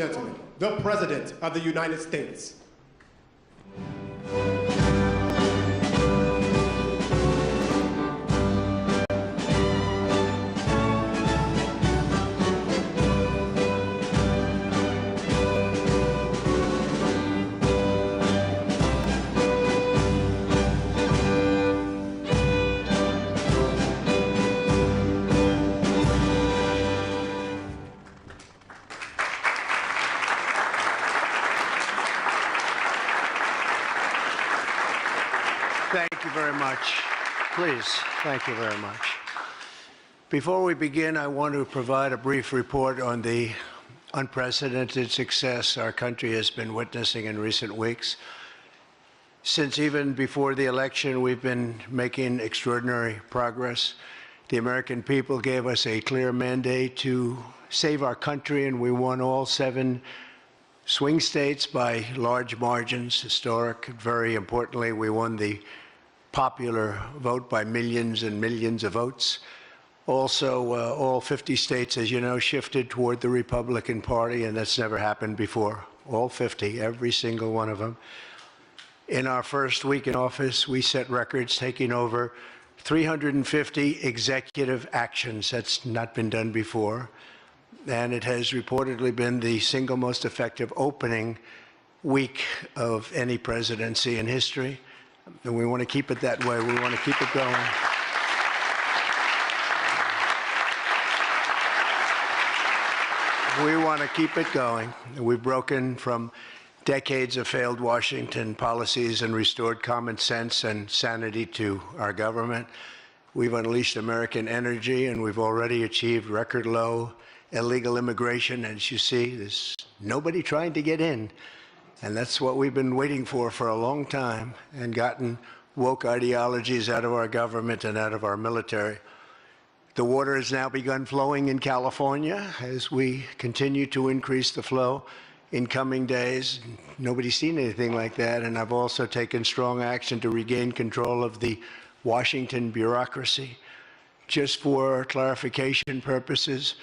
gentlemen, the President of the United States. Thank you very much. Please, thank you very much. Before we begin, I want to provide a brief report on the unprecedented success our country has been witnessing in recent weeks. Since even before the election, we've been making extraordinary progress. The American people gave us a clear mandate to save our country, and we won all 7 swing states by large margins, historic. Very importantly, we won the popular vote by millions and millions of votes. Also, all 50 states, as you know, shifted toward the Republican Party, and that's never happened before. All 50, every single one of them. In our first week in office, we set records, taking over 350 executive actions. That's not been done before. And it has reportedly been the single most effective opening week of any presidency in history. And we want to keep it that way. We want to keep it going. We want to keep it going. We've broken from decades of failed Washington policies and restored common sense and sanity to our government. We've unleashed American energy, and we've already achieved record low illegal immigration. As you see, there's nobody trying to get in. And that's what we've been waiting for a long time, and gotten woke ideologies out of our government and out of our military. The water has now begun flowing in California as we continue to increase the flow in coming days. Nobody's seen anything like that. And I've also taken strong action to regain control of the Washington bureaucracy. Just for clarification purposes,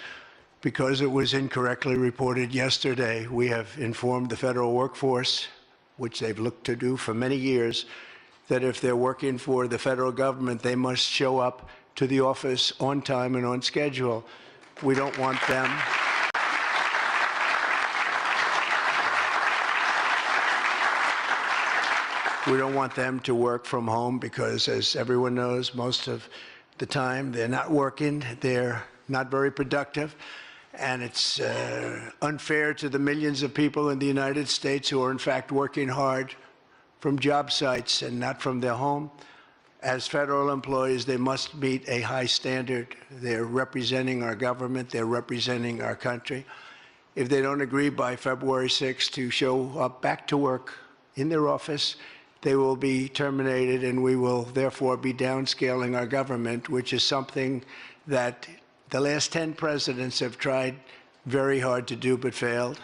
because it was incorrectly reported yesterday, we have informed the federal workforce, which they've looked to do for many years, that if they're working for the federal government, they must show up to the office on time and on schedule. We don't want them to work from home because, as everyone knows, most of the time they're not working, they're not very productive. And it's unfair to the millions of people in the United States who are, in fact, working hard from job sites and not from their home. As federal employees, they must meet a high standard. They're representing our government. They're representing our country. If they don't agree by February 6th to show up back to work in their office, they will be terminated, and we will therefore be downscaling our government, which is something that the last 10 presidents have tried very hard to do but failed.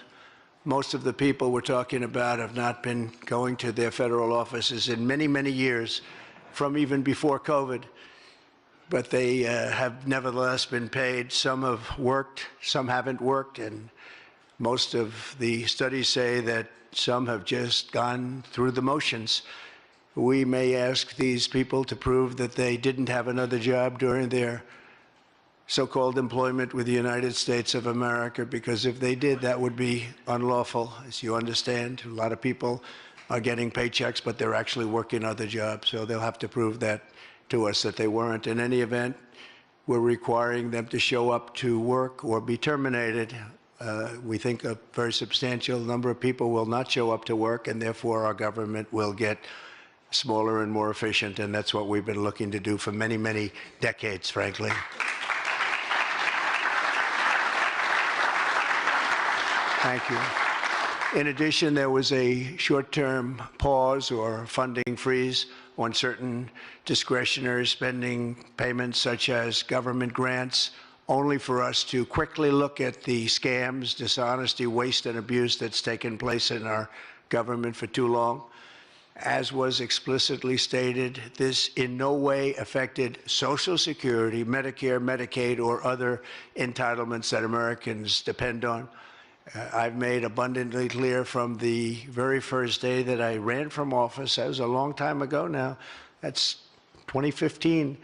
Most of the people we're talking about have not been going to their federal offices in many, many years, from even before COVID. But they have nevertheless been paid. Some have worked, some haven't worked, and most of the studies say that some have just gone through the motions. We may ask these people to prove that they didn't have another job during their so-called employment with the United States of America, because if they did, that would be unlawful. As you understand, a lot of people are getting paychecks, but they're actually working other jobs, so they'll have to prove that to us, that they weren't. In any event, we're requiring them to show up to work or be terminated. We think a very substantial number of people will not show up to work, and therefore our government will get smaller and more efficient, and that's what we've been looking to do for many, many decades, frankly. Thank you. In addition, there was a short-term pause or funding freeze on certain discretionary spending payments, such as government grants, only for us to quickly look at the scams, dishonesty, waste, and abuse that's taken place in our government for too long. As was explicitly stated, this in no way affected Social Security, Medicare, Medicaid, or other entitlements that Americans depend on. I've made abundantly clear from the very first day that I ran from office, that was a long time ago now, that's 2015.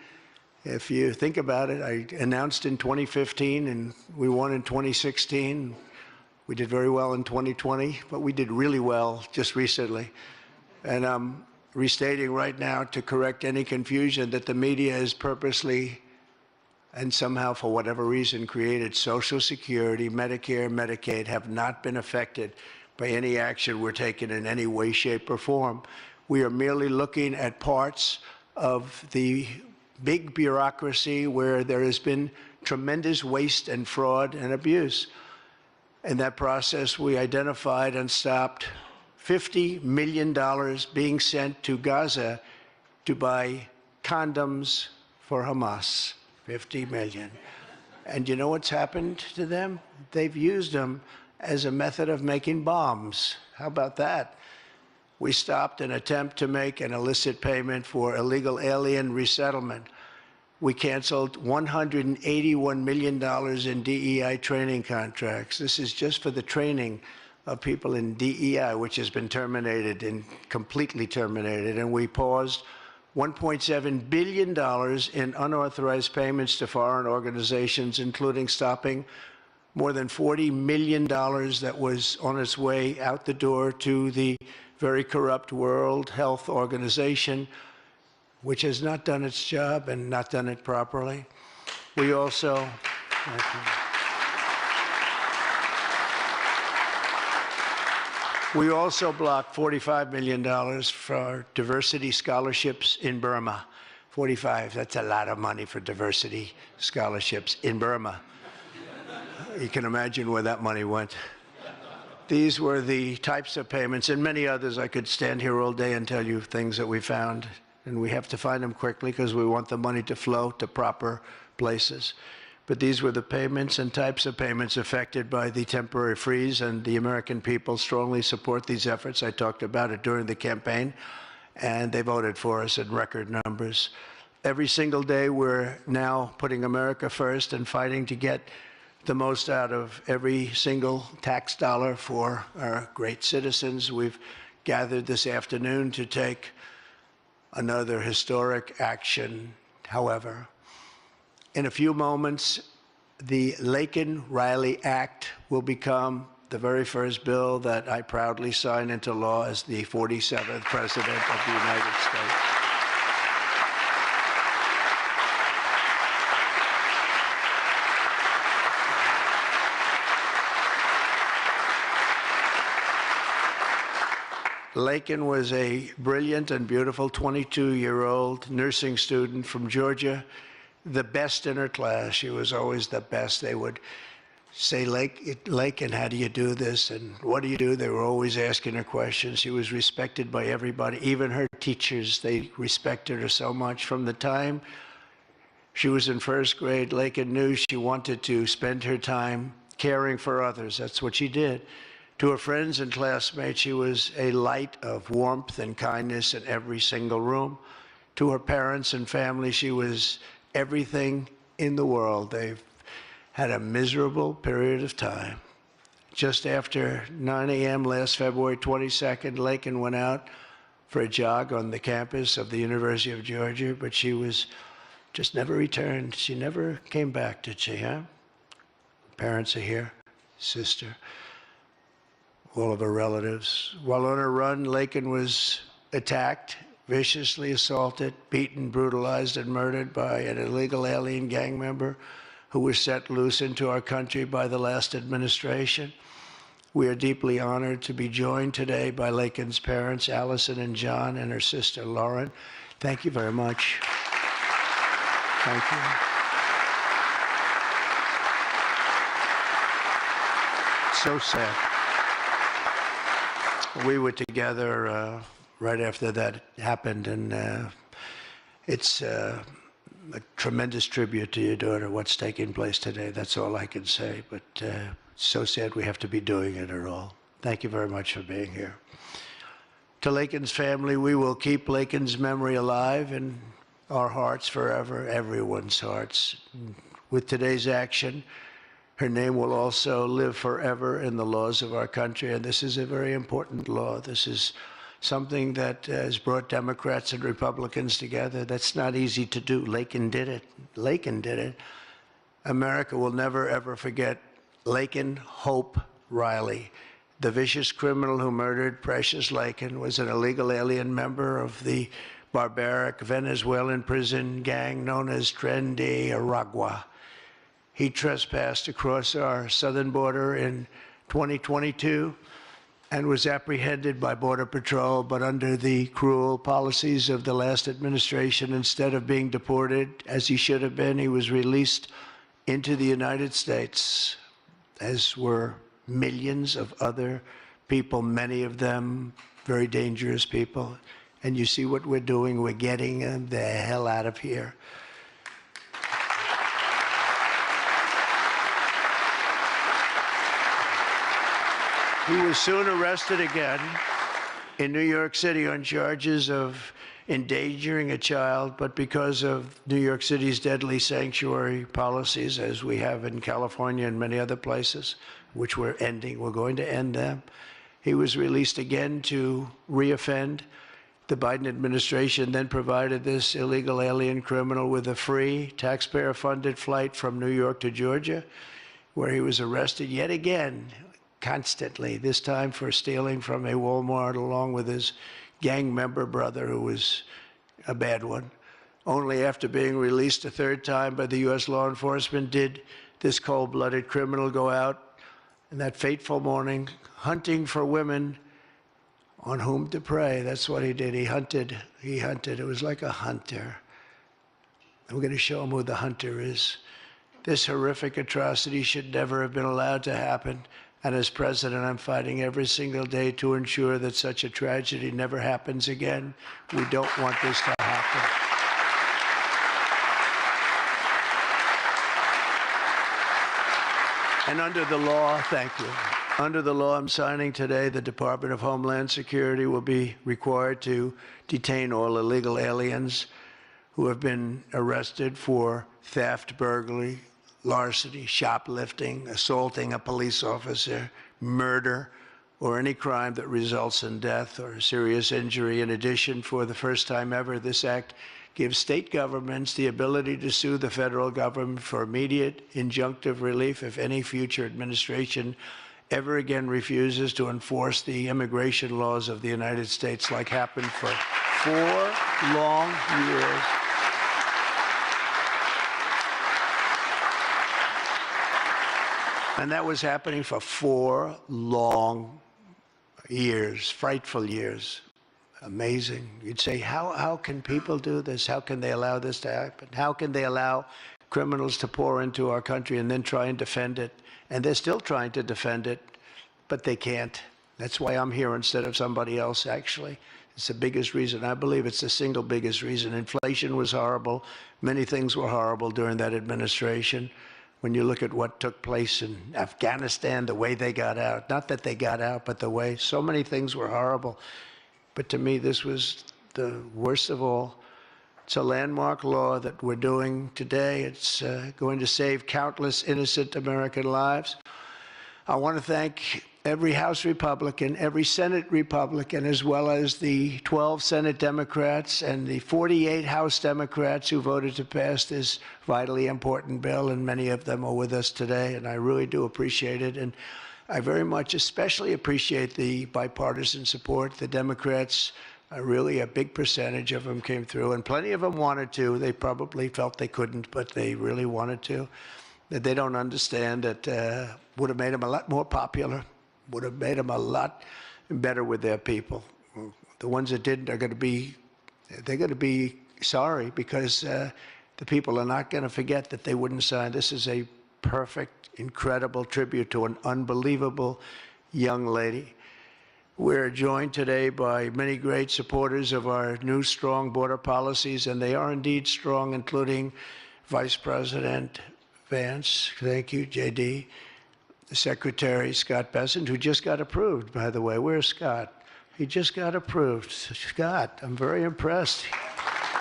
If you think about it, I announced in 2015 and we won in 2016. We did very well in 2020, but we did really well just recently. And I'm restating right now to correct any confusion that the media is purposely and somehow, for whatever reason, created Social Security, Medicare, Medicaid have not been affected by any action we're taking in any way, shape, or form. We are merely looking at parts of the big bureaucracy where there has been tremendous waste and fraud and abuse. In that process, we identified and stopped $50 million being sent to Gaza to buy condoms for Hamas. 50 million. And you know what's happened to them? They've used them as a method of making bombs. How about that? We stopped an attempt to make an illicit payment for illegal alien resettlement. We canceled $181 million in DEI training contracts. This is just for the training of people in DEI, which has been terminated and completely terminated. And we paused $1.7 billion in unauthorized payments to foreign organizations, including stopping more than $40 million that was on its way out the door to the very corrupt World Health Organization, which has not done its job and not done it properly. We also... We also blocked $45 million for diversity scholarships in Burma. 45, that's a lot of money for diversity scholarships in Burma. You can imagine where that money went. These were the types of payments, and many others. I could stand here all day and tell you things that we found, and we have to find them quickly because we want the money to flow to proper places. But these were the payments and types of payments affected by the temporary freeze, and the American people strongly support these efforts. I talked about it during the campaign, and they voted for us in record numbers. Every single day, we're now putting America first and fighting to get the most out of every single tax dollar for our great citizens. We've gathered this afternoon to take another historic action, however. In a few moments, the Laken Riley Act will become the very first bill that I proudly sign into law as the 47th President of the United States. Laken was a brilliant and beautiful 22-year-old nursing student from Georgia, the best in her class. She was always the best. They would say, Laken, how do you do this? And what do you do? They were always asking her questions. She was respected by everybody, even her teachers. They respected her so much. From the time she was in first grade, Laken knew she wanted to spend her time caring for others. That's what she did. To her friends and classmates, she was a light of warmth and kindness in every single room. To her parents and family, she was everything in the world. They've had a miserable period of time. Just after 9 a.m. last February 22nd, Laken went out for a jog on the campus of the University of Georgia, but she was just never returned. She never came back, did she, huh? Parents are here, sister, all of her relatives. While on her run, Laken was attacked, viciously assaulted, beaten, brutalized, and murdered by an illegal alien gang member who was set loose into our country by the last administration. We are deeply honored to be joined today by Laken's parents, Allison and John, and her sister, Lauren. Thank you very much. Thank you. So sad. We were together right after that happened, and it's a tremendous tribute to your daughter, what's taking place today. That's all I can say, but it's so sad we have to be doing it at all. Thank you very much for being here. To Laken's family, we will keep Laken's memory alive in our hearts forever, everyone's hearts. With today's action, Her name will also live forever in the laws of our country, and this is a very important law. This is something that has brought Democrats and Republicans together. That's not easy to do. Laken did it. Laken did it. America will never, ever forget Laken Hope Riley. The vicious criminal who murdered Precious Laken was an illegal alien member of the barbaric Venezuelan prison gang known as Tren de Aragua. He trespassed across our southern border in 2022 and was apprehended by Border Patrol, but under the cruel policies of the last administration, instead of being deported, as he should have been, he was released into the United States, as were millions of other people, many of them very dangerous people. And you see what we're doing? We're getting them the hell out of here. He was soon arrested again in New York City on charges of endangering a child, but because of New York City's deadly sanctuary policies, as we have in California and many other places, which we're going to end them, he was released again to reoffend. The Biden administration then provided this illegal alien criminal with a free, taxpayer-funded flight from New York to Georgia, where he was arrested yet again, constantly, this time for stealing from a Walmart along with his gang member brother, who was a bad one. Only after being released a third time by the U.S. law enforcement did this cold-blooded criminal go out in that fateful morning hunting for women on whom to prey. That's what he did. He hunted. It was like a hunter. And we're going to show him who the hunter is. This horrific atrocity should never have been allowed to happen. And as president, I'm fighting every single day to ensure that such a tragedy never happens again. We don't want this to happen. And under the law, thank you. Under the law I'm signing today, the Department of Homeland Security will be required to detain all illegal aliens who have been arrested for theft, burglary, larceny, shoplifting, assaulting a police officer, murder, or any crime that results in death or serious injury. In addition, for the first time ever, this act gives state governments the ability to sue the federal government for immediate injunctive relief if any future administration ever again refuses to enforce the immigration laws of the United States, like happened for 4 long years. And that was happening for 4 long years, frightful years. Amazing. You'd say, how can people do this? How can they allow this to happen? How can they allow criminals to pour into our country and then try and defend it? And they're still trying to defend it, but they can't. That's why I'm here instead of somebody else, actually. It's the biggest reason. I believe it's the single biggest reason. Inflation was horrible. Many things were horrible during that administration. When you look at what took place in Afghanistan, the way they got out, not that they got out, but the way, so many things were horrible. But to me, this was the worst of all. It's a landmark law that we're doing today. It's going to save countless innocent American lives. I want to thank every House Republican, every Senate Republican, as well as the 12 Senate Democrats and the 48 House Democrats who voted to pass this vitally important bill, and many of them are with us today, and I really do appreciate it. And I very much especially appreciate the bipartisan support. The Democrats, really a big percentage of them came through, and plenty of them wanted to. They probably felt they couldn't, but they really wanted to. That they don't understand that would have made them a lot more popular, would have made them a lot better with their people. The ones that didn't are going to be, they're going to be sorry, because the people are not going to forget that they wouldn't sign. This is a perfect, incredible tribute to an unbelievable young lady. We're joined today by many great supporters of our new strong border policies, and they are indeed strong, including Vice President Vance, thank you, JD, the Secretary Scott Bessent, who just got approved, by the way. Where's Scott? He just got approved. Scott, I'm very impressed.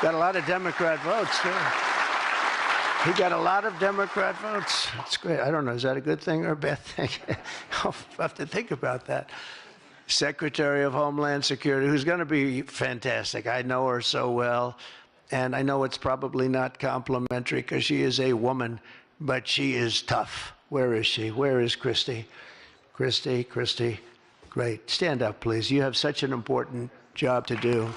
Got a lot of Democrat votes, too. He got a lot of Democrat votes. That's great. I don't know, is that a good thing or a bad thing? I'll have to think about that. Secretary of Homeland Security, who's going to be fantastic. I know her so well, and I know it's probably not complimentary because she is a woman, but she is tough. Where is she? Where is Christy? Christy, great. Stand up, please. You have such an important job to do.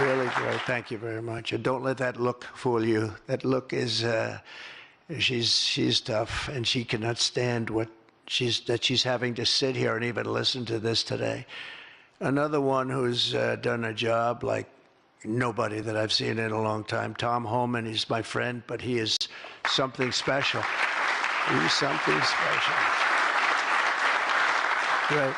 Really great. Thank you very much. And don't let that look fool you. That look is, she's tough, and she cannot stand what she's having to sit here and even listen to this today. Another one who's done a job like nobody that I've seen in a long time, Tom Homan. He's my friend, but he is something special. He's something special. Great.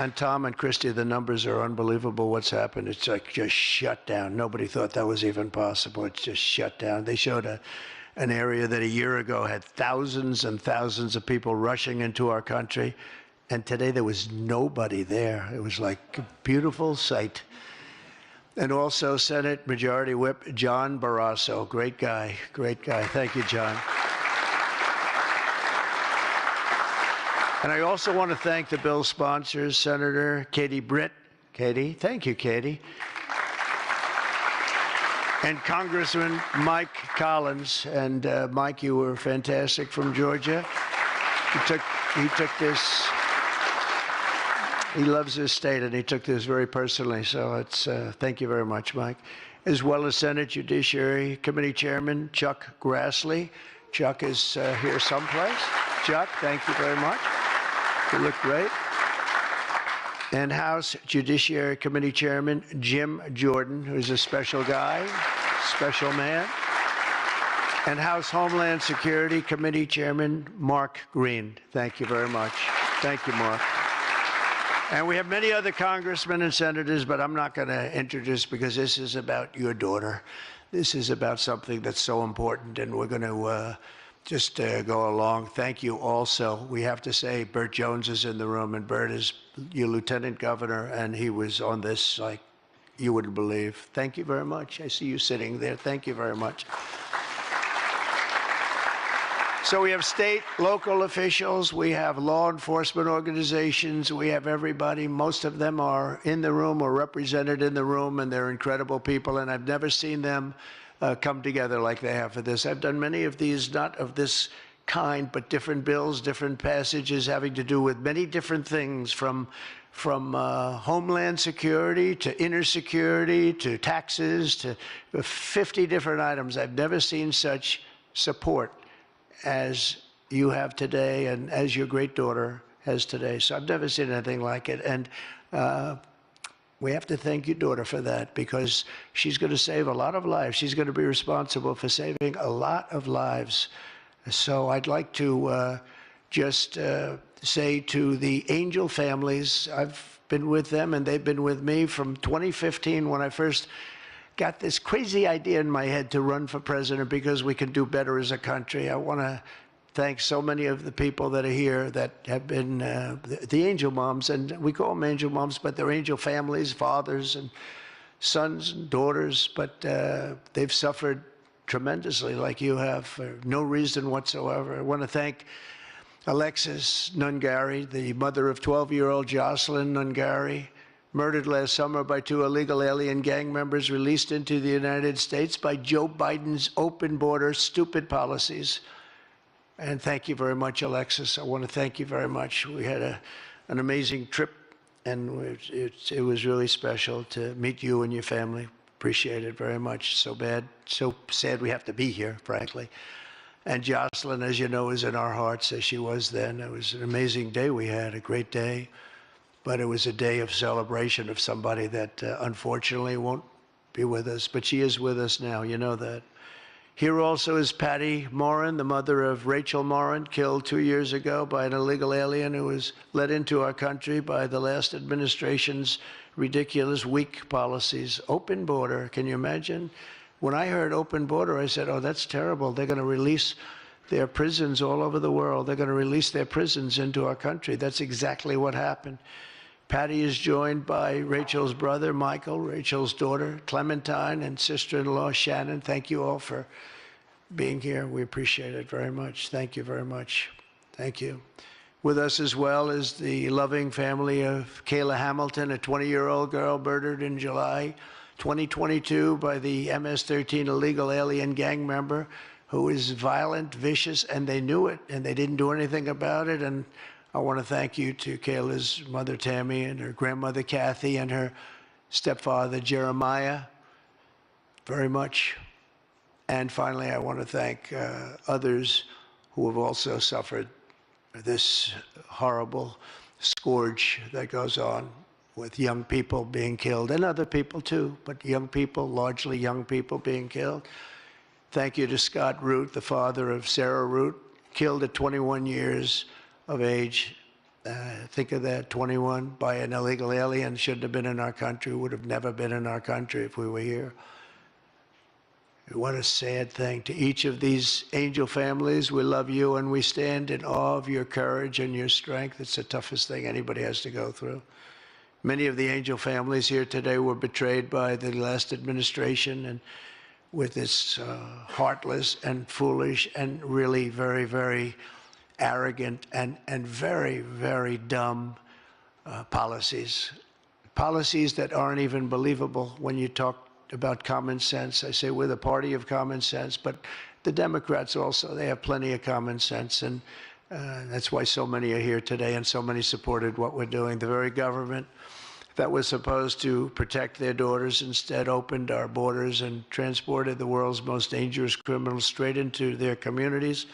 And Tom and Christy, the numbers are unbelievable. What's happened? It's like just shut down. Nobody thought that was even possible. It's just shut down. They showed an area that a year ago had thousands and thousands of people rushing into our country. And today there was nobody there. It was like a beautiful sight. And also Senate Majority Whip John Barrasso. Great guy. Great guy. Thank you, John. And I also want to thank the bill sponsors, Senator Katie Britt. Katie, thank you, Katie. And Congressman Mike Collins. And Mike, you were fantastic from Georgia. He took this, he loves his state, and he took this very personally. So it's, thank you very much, Mike. As well as Senate Judiciary Committee Chairman Chuck Grassley. Chuck is here someplace. Chuck, thank you very much. You look great. And House Judiciary Committee Chairman Jim Jordan, who's a special guy, special man. And House Homeland Security Committee Chairman Mark Green. Thank you very much. Thank you, Mark. And we have many other congressmen and senators, but I'm not going to introduce because this is about your daughter. This is about something that's so important, and we're going to just go along. Thank you also. We have to say Burt Jones is in the room, and Burt is your lieutenant governor, and he was on this like you wouldn't believe. Thank you very much. I see you sitting there. Thank you very much. So we have state, local officials, we have law enforcement organizations, we have everybody. Most of them are in the room or represented in the room, and they're incredible people, and I've never seen them come together like they have for this. I've done many of these, not of this kind, but different bills, different passages having to do with many different things, from homeland security to inner security to taxes to 50 different items. I've never seen such support as you have today and as your great daughter has today. So I've never seen anything like it. And we have to thank your daughter for that, because she's going to save a lot of lives. She's going to be responsible for saving a lot of lives. So I'd like to just say to the Angel families, I've been with them and they've been with me from 2015 when I first got this crazy idea in my head to run for president because we can do better as a country. I want to thank so many of the people that are here that have been the angel moms, and we call them angel moms, but they're angel families, fathers and sons and daughters, but they've suffered tremendously like you have for no reason whatsoever. I want to thank Alexis Nungari, the mother of 12-year-old Jocelyn Nungari, murdered last summer by 2 illegal alien gang members released into the United States by Joe Biden's open border stupid policies. And thank you very much, Alexis. I want to thank you very much. We had an amazing trip, and it was really special to meet you and your family. Appreciate it very much. So sad we have to be here, frankly. And Jocelyn, as you know, is in our hearts as she was then. It was an amazing day we had, a great day. But it was a day of celebration of somebody that unfortunately won't be with us. But she is with us now, you know that. Here also is Patty Morin, the mother of Rachel Morin, killed 2 years ago by an illegal alien who was let into our country by the last administration's ridiculous, weak policies. Open border, can you imagine? When I heard open border, I said, oh, that's terrible. They're going to release their prisons all over the world. They're going to release their prisons into our country. That's exactly what happened. Patty is joined by Rachel's brother, Michael, Rachel's daughter, Clementine, and sister-in-law, Shannon. Thank you all for being here. We appreciate it very much. Thank you very much. Thank you. With us as well is the loving family of Kayla Hamilton, a 20-year-old girl murdered in July 2022 by the MS-13 illegal alien gang member who is violent, vicious, and they knew it, and they didn't do anything about it. And I want to thank you to Kayla's mother, Tammy, and her grandmother, Kathy, and her stepfather, Jeremiah, very much. And finally, I want to thank others who have also suffered this horrible scourge that goes on with young people being killed, and other people too, but young people, largely young people being killed. Thank you to Scott Root, the father of Sarah Root, killed at 21 years of age. Think of that, 21, by an illegal alien. Shouldn't have been in our country, would have never been in our country if we were here. What a sad thing. To each of these angel families, we love you and we stand in awe of your courage and your strength. It's the toughest thing anybody has to go through. Many of the angel families here today were betrayed by the last administration, and with its heartless and foolish and really very, very arrogant and very, very dumb policies. Policies that aren't even believable when you talk about common sense. I say we're the party of common sense, but the Democrats also, they have plenty of common sense, and that's why so many are here today and so many supported what we're doing. The very government that was supposed to protect their daughters instead opened our borders and transported the world's most dangerous criminals straight into their communities.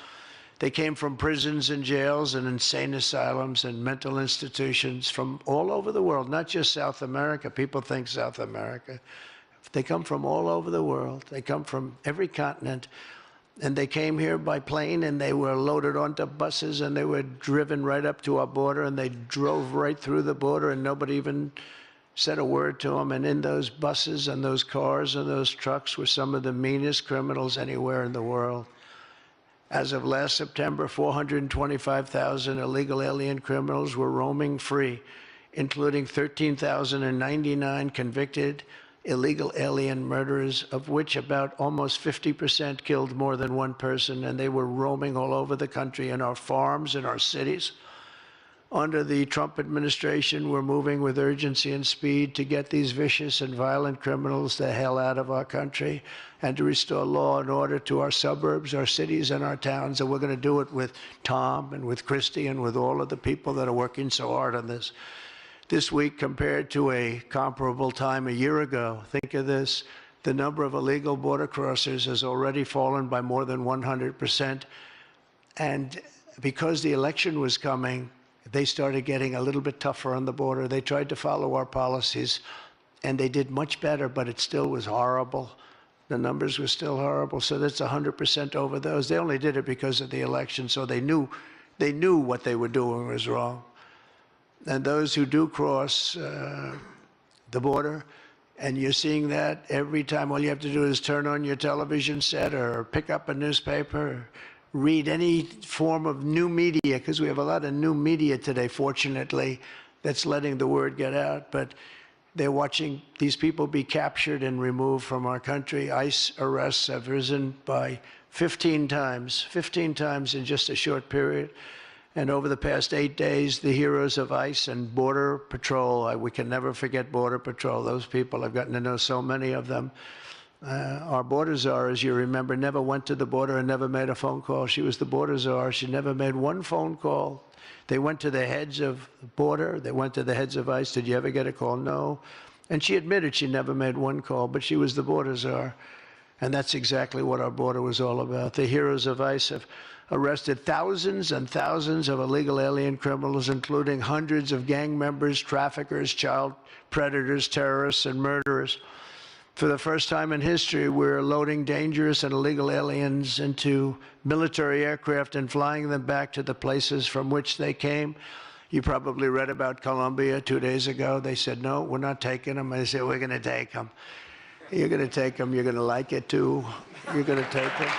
They came from prisons and jails and insane asylums and mental institutions from all over the world, not just South America. People think South America. They come from all over the world. They come from every continent. And they came here by plane, and they were loaded onto buses, and they were driven right up to our border, and they drove right through the border, and nobody even said a word to them. And in those buses and those cars and those trucks were some of the meanest criminals anywhere in the world. As of last September, 425,000 illegal alien criminals were roaming free, including 13,099 convicted illegal alien murderers, of which about almost 50% killed more than one person, and they were roaming all over the country in our farms, in our cities. Under the Trump administration, we're moving with urgency and speed to get these vicious and violent criminals the hell out of our country and to restore law and order to our suburbs, our cities, and our towns. And we're going to do it with Tom and with Christy and with all of the people that are working so hard on this. This week, compared to a comparable time a year ago, think of this, the number of illegal border crossers has already fallen by more than 100%. And because the election was coming, they started getting a little bit tougher on the border. They tried to follow our policies, and they did much better, but it still was horrible. The numbers were still horrible, so that's 100% over those. They only did it because of the election, so they knew what they were doing was wrong. And those who do cross the border, and you're seeing that every time, all you have to do is turn on your television set or pick up a newspaper, or read any form of new media, because we have a lot of new media today, fortunately, that's letting the word get out. But they're watching these people be captured and removed from our country. ICE arrests have risen by 15 times in just a short period. And over the past 8 days, the heroes of ICE and Border Patrol, we can never forget Border Patrol. Those people, I've gotten to know so many of them. Our border czar, as you remember, never went to the border and never made a phone call. She was the border czar. She never made one phone call. They went to the heads of the border. They went to the heads of ICE. Did you ever get a call? No. And she admitted she never made one call, but she was the border czar. And that's exactly what our border was all about. The heroes of ICE have arrested thousands and thousands of illegal alien criminals, including hundreds of gang members, traffickers, child predators, terrorists, and murderers. For the first time in history, we're loading dangerous and illegal aliens into military aircraft and flying them back to the places from which they came. You probably read about Colombia 2 days ago. They said, no, we're not taking them. I said, we're going to take them. You're going to take them. You're going to like it, too. You're going to take them.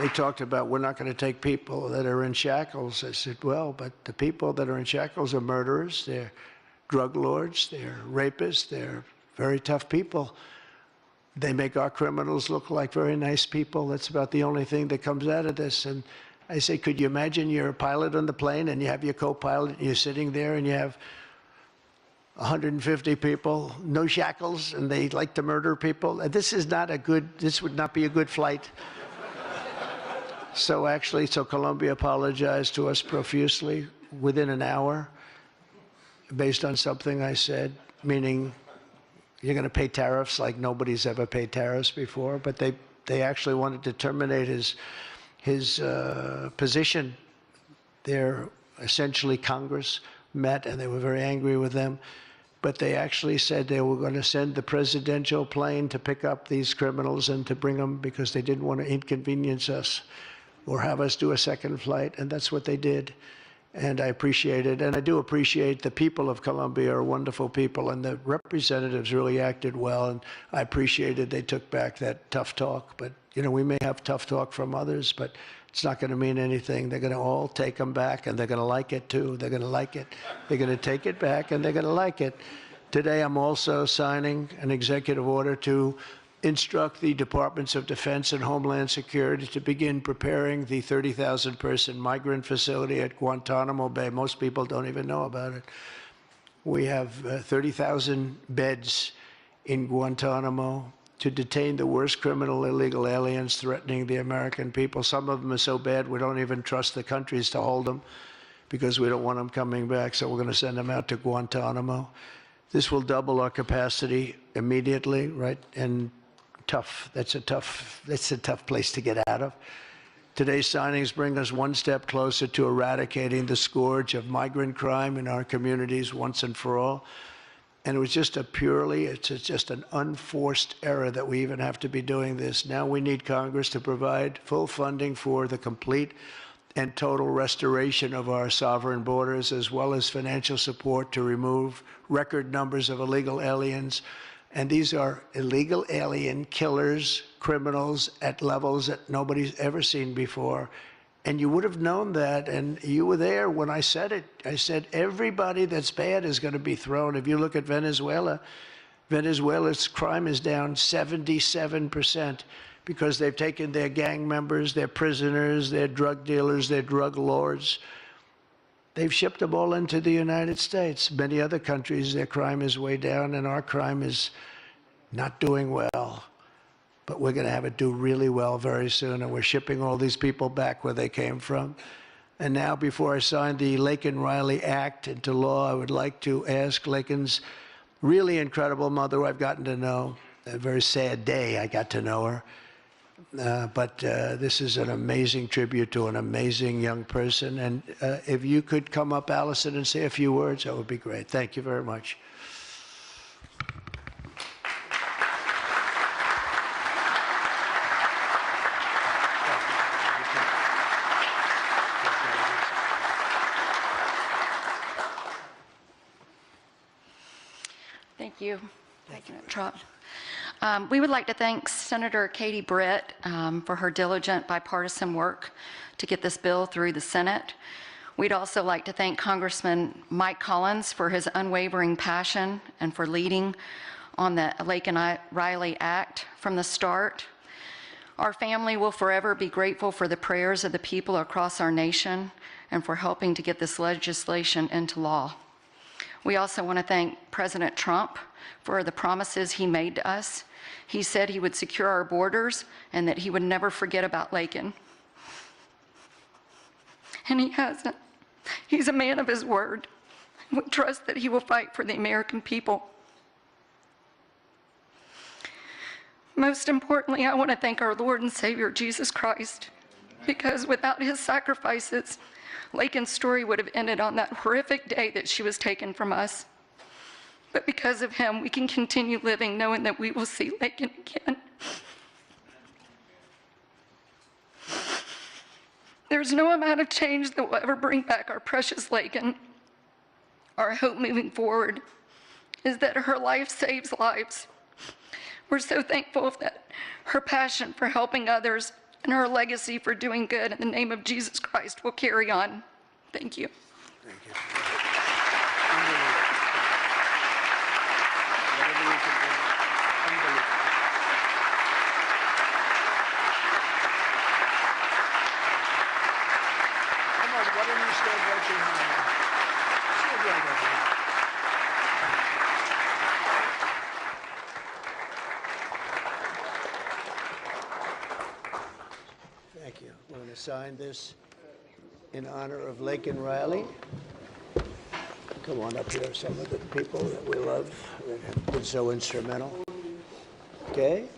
they talked about, we're not going to take people that are in shackles. I said, well, but the people that are in shackles are murderers, they're drug lords, they're rapists, they're very tough people. They make our criminals look like very nice people. That's about the only thing that comes out of this. And I say, could you imagine you're a pilot on the plane and you have your co-pilot and you're sitting there and you have 150 people, no shackles, and they like to murder people? This is not a good, this would not be a good flight. So actually, Colombia apologized to us profusely within an hour based on something I said, meaning you're going to pay tariffs like nobody's ever paid tariffs before, but they actually wanted to terminate his position. They're essentially Congress met, and they were very angry with them. But they actually said they were going to send the presidential plane to pick up these criminals and to bring them because they didn't want to inconvenience us or have us do a second flight, and that's what they did. And I appreciate it. And I do appreciate the people of Colombia are wonderful people, and the representatives really acted well, and I appreciated they took back that tough talk. But, you know, we may have tough talk from others, but it's not going to mean anything. They're going to all take them back, and they're going to like it, too. They're going to like it. They're going to take it back, and they're going to like it. Today, I'm also signing an executive order to instruct the Departments of Defense and Homeland Security to begin preparing the 30,000-person migrant facility at Guantanamo Bay. Most people don't even know about it. We have 30,000 beds in Guantanamo to detain the worst criminal illegal aliens threatening the American people. Some of them are so bad we don't even trust the countries to hold them because we don't want them coming back, so we're going to send them out to Guantanamo. This will double our capacity immediately, right? And tough. That's a tough place to get out of. Today's signings bring us one step closer to eradicating the scourge of migrant crime in our communities once and for all. And it was just it's just an unforced error that we even have to be doing this. Now we need Congress to provide full funding for the complete and total restoration of our sovereign borders, as well as financial support to remove record numbers of illegal aliens. And these are illegal alien killers, criminals at levels that nobody's ever seen before. And you would have known that, and you were there when I said it. I said everybody that's bad is going to be thrown. If you look at Venezuela, Venezuela's crime is down 77% because they've taken their gang members, their prisoners, their drug dealers, their drug lords. They've shipped them all into the United States. Many other countries, their crime is way down, and our crime is not doing well. But we're going to have it do really well very soon, and we're shipping all these people back where they came from. And now, before I sign the Laken Riley Act into law, I would like to ask Laken's really incredible mother, who I've gotten to know. A very sad day I got to know her. But this is an amazing tribute to an amazing young person. And if you could come up, Allison, and say a few words, that would be great. Thank you very much. Thank you, President Trump. We would like to thank Senator Katie Britt for her diligent bipartisan work to get this bill through the Senate. We'd also like to thank Congressman Mike Collins for his unwavering passion and for leading on the Laken Riley Act from the start. Our family will forever be grateful for the prayers of the people across our nation and for helping to get this legislation into law. We also want to thank President Trump for the promises he made to us. He said he would secure our borders and that he would never forget about Laken. And he hasn't. He's a man of his word. We trust that he will fight for the American people. Most importantly, I want to thank our Lord and Savior, Jesus Christ, because without his sacrifices, Laken's story would have ended on that horrific day that she was taken from us. But because of him, we can continue living knowing that we will see Laken again. There's no amount of change that will ever bring back our precious Laken. Our hope moving forward is that her life saves lives. We're so thankful that her passion for helping others and her legacy for doing good in the name of Jesus Christ will carry on. Thank you. Thank you. Come on, why don't you stand right behind me? Stand right over here. Thank you. We're going to sign this in honor of Laken Riley. Come on up here, some of the people that we love that have been so instrumental. Okay?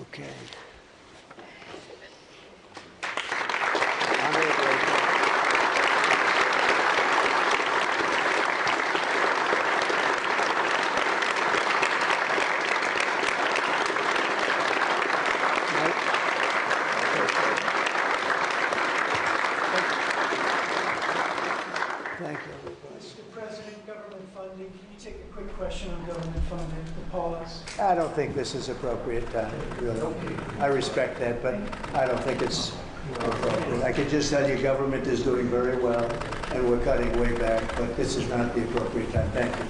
Okay. Honor of Laken. Thank you, everybody. Mr. President, government funding, can you take a quick question on government funding, the pause? I don't think this is appropriate time, really. I respect that, but I don't think it's appropriate. I can just tell you government is doing very well, and we're cutting way back, but this is not the appropriate time. Thank you.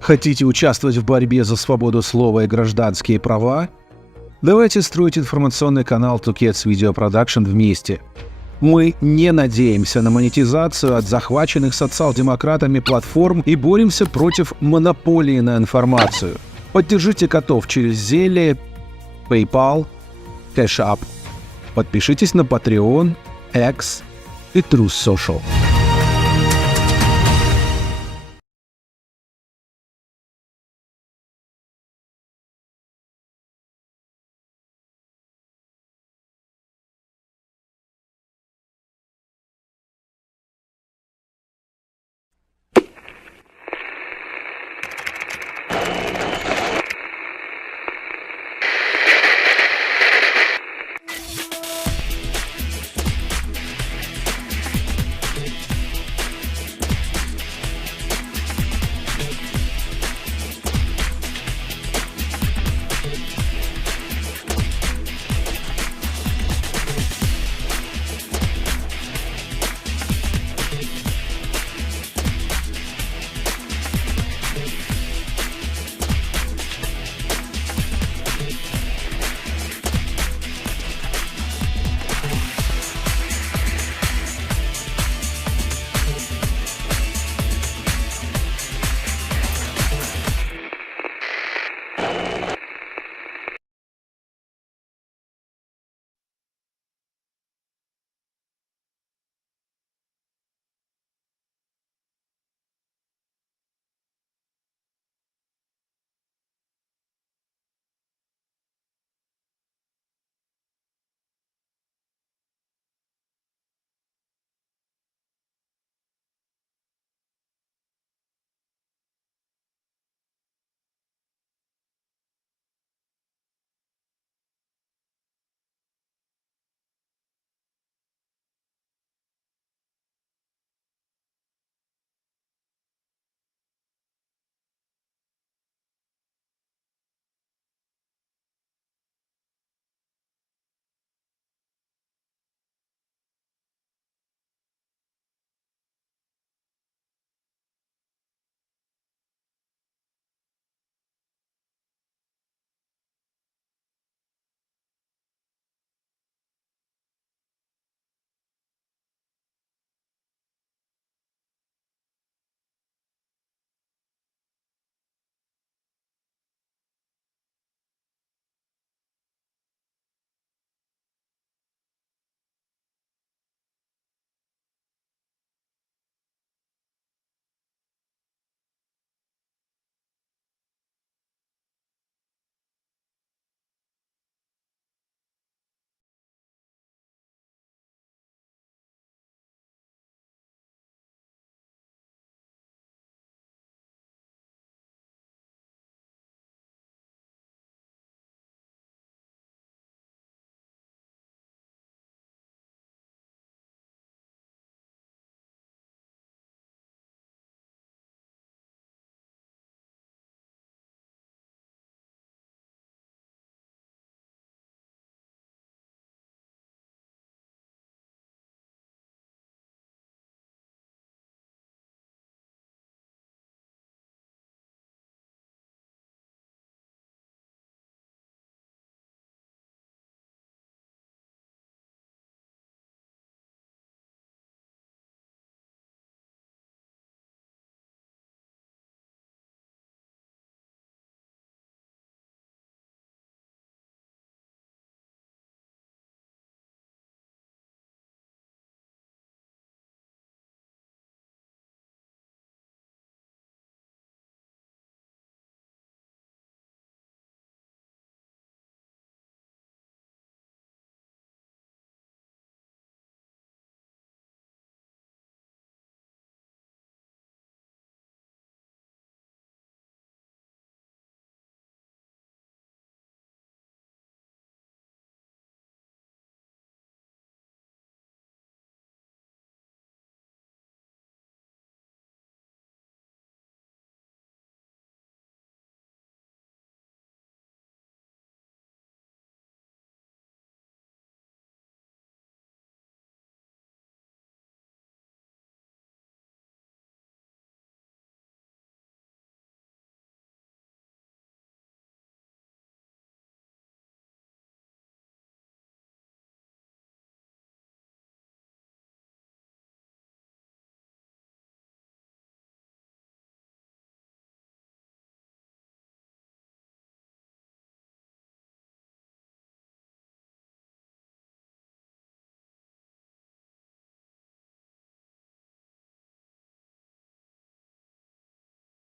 Хотите участвовать в борьбе за свободу слова и гражданские права? Давайте строить информационный канал Tukets Video Production вместе. Мы не надеемся на монетизацию от захваченных социал-демократами платформ и боремся против монополии на информацию. Поддержите котов через Зеле, PayPal, Cash App. Подпишитесь на Patreon, X и Truth Social.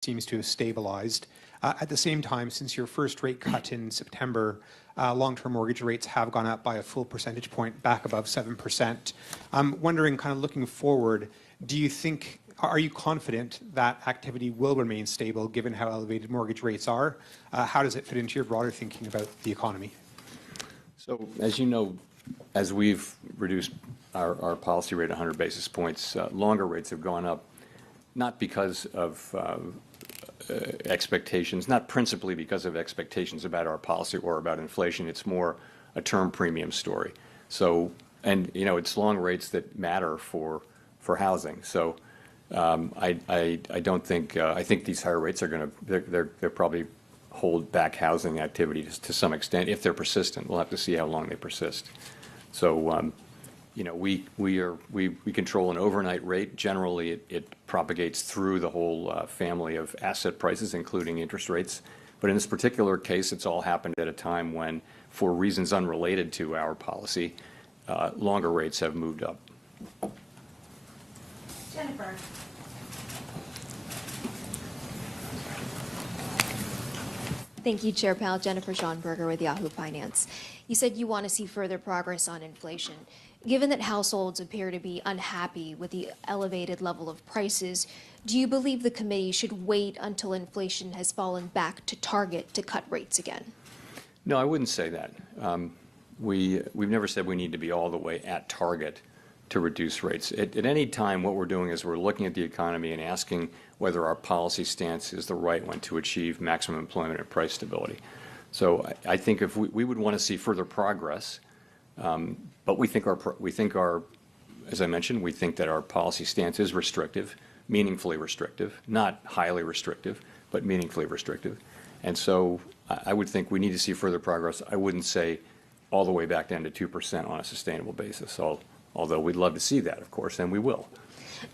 seems to have stabilized. At the same time, since your first rate cut in September, long-term mortgage rates have gone up by a full percentage point, back above 7%. I'm wondering, kind of looking forward, are you confident that activity will remain stable given how elevated mortgage rates are? How does it fit into your broader thinking about the economy? So, as you know, as we've reduced our policy rate 100 basis points, longer rates have gone up, not because of expectations, not principally because of expectations about our policy or about inflation. It's more a term premium story. So, and you know, it's long rates that matter for housing. So, I don't think I think these higher rates are going to they're probably hold back housing activity to some extent if they're persistent. We'll have to see how long they persist. So, you know, we control an overnight rate. Generally, it propagates through the whole family of asset prices, including interest rates. But in this particular case, it's all happened at a time when, for reasons unrelated to our policy, longer rates have moved up. Jennifer. Thank you, Chair Powell. Jennifer Schonberger with Yahoo Finance. You said you want to see further progress on inflation. Given that households appear to be unhappy with the elevated level of prices, do you believe the committee should wait until inflation has fallen back to target to cut rates again? No, I wouldn't say that. We've never said we need to be all the way at target to reduce rates. At any time, what we're doing is we're looking at the economy and asking whether our policy stance is the right one to achieve maximum employment and price stability. So I think if we would want to see further progress, but we think our, as I mentioned, we think that our policy stance is restrictive, meaningfully restrictive, not highly restrictive, but meaningfully restrictive. And so I would think we need to see further progress. I wouldn't say all the way back down to 2% on a sustainable basis, although we'd love to see that, of course, and we will.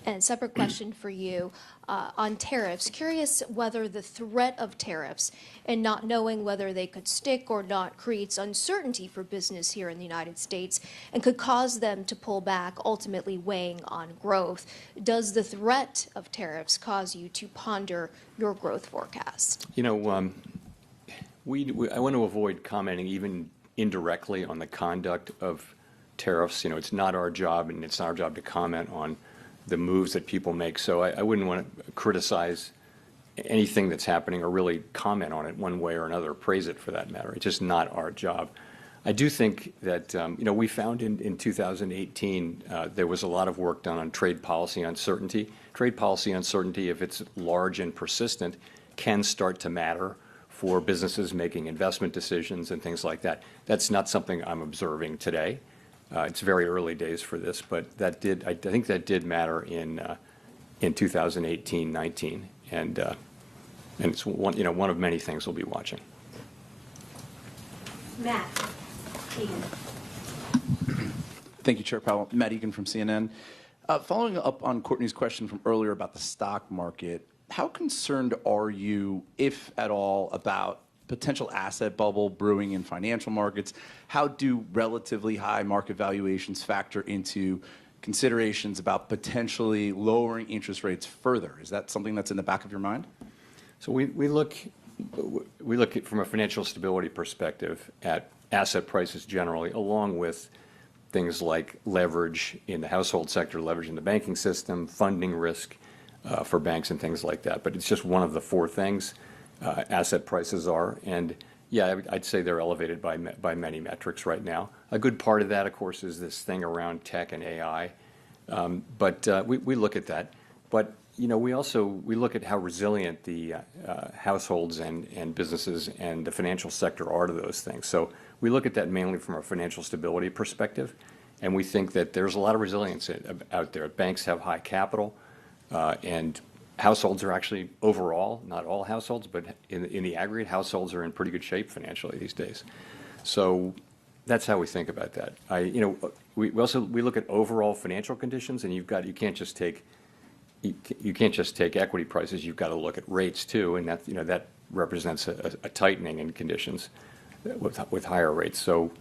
And a separate question for you on tariffs. Curious whether the threat of tariffs and not knowing whether they could stick or not creates uncertainty for business here in the United States and could cause them to pull back, ultimately weighing on growth. Does the threat of tariffs cause you to ponder your growth forecast? You know, I want to avoid commenting even indirectly on the conduct of tariffs. You know, it's not our job, and it's not our job to comment on the moves that people make. So I wouldn't want to criticize anything that's happening or really comment on it one way or another, praise it for that matter. It's just not our job. I do think that, you know, we found in 2018 there was a lot of work done on trade policy uncertainty. Trade policy uncertainty, if it's large and persistent, can start to matter for businesses making investment decisions and things like that. That's not something I'm observing today. It's very early days for this, but I think that did matter in 2018-19, and it's one of many things we'll be watching. Matt Egan. Thank you, Chair Powell. Matt Egan from CNN. Following up on Courtney's question from earlier about the stock market, how concerned are you, if at all, about potential asset bubble brewing in financial markets? How do relatively high market valuations factor into considerations about potentially lowering interest rates further? Is that something that's in the back of your mind? So we look at, from a financial stability perspective, at asset prices generally, along with things like leverage in the household sector, leverage in the banking system, funding risk for banks and things like that. But it's just one of the four things. Asset prices are, and yeah, I'd say they're elevated by many metrics right now. A good part of that, of course, is this thing around tech and AI, but we look at that. But you know, we look at how resilient the households and businesses and the financial sector are to those things. So we look at that mainly from a financial stability perspective, and we think that there's a lot of resilience out there. Banks have high capital, and households are actually overall, not all households, but in the aggregate, households are in pretty good shape financially these days. So that's how we think about that. We look at overall financial conditions, and you can't just take equity prices. You've got to look at rates too, and that represents a tightening in conditions with higher rates. So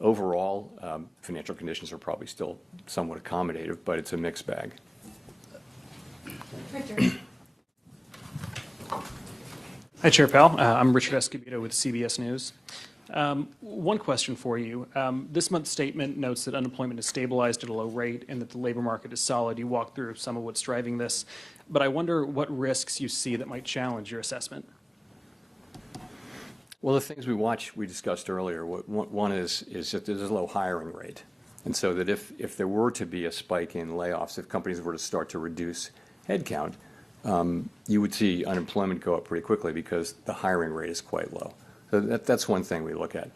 overall, financial conditions are probably still somewhat accommodative, but it's a mixed bag. Richard. Hi, Chair Powell. I'm Richard Escobedo with CBS News. One question for you. This month's statement notes that unemployment has stabilized at a low rate and that the labor market is solid. You walked through some of what's driving this, but I wonder what risks you see that might challenge your assessment. Well, the things we discussed earlier, one is that there's a low hiring rate. And so that if there were to be a spike in layoffs, if companies were to start to reduce headcount, you would see unemployment go up pretty quickly because the hiring rate is quite low. So that's one thing we look at.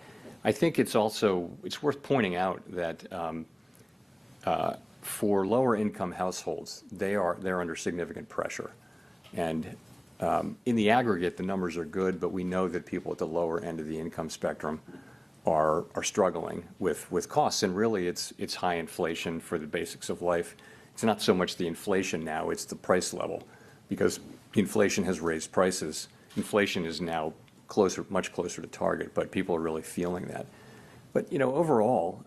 I think it's worth pointing out that for lower income households, they're under significant pressure. And in the aggregate, the numbers are good, but we know that people at the lower end of the income spectrum are struggling with costs. And really, it's high inflation for the basics of life. It's not so much the inflation now, it's the price level. Because inflation has raised prices. Inflation is now much closer to target, but people are really feeling that. But overall,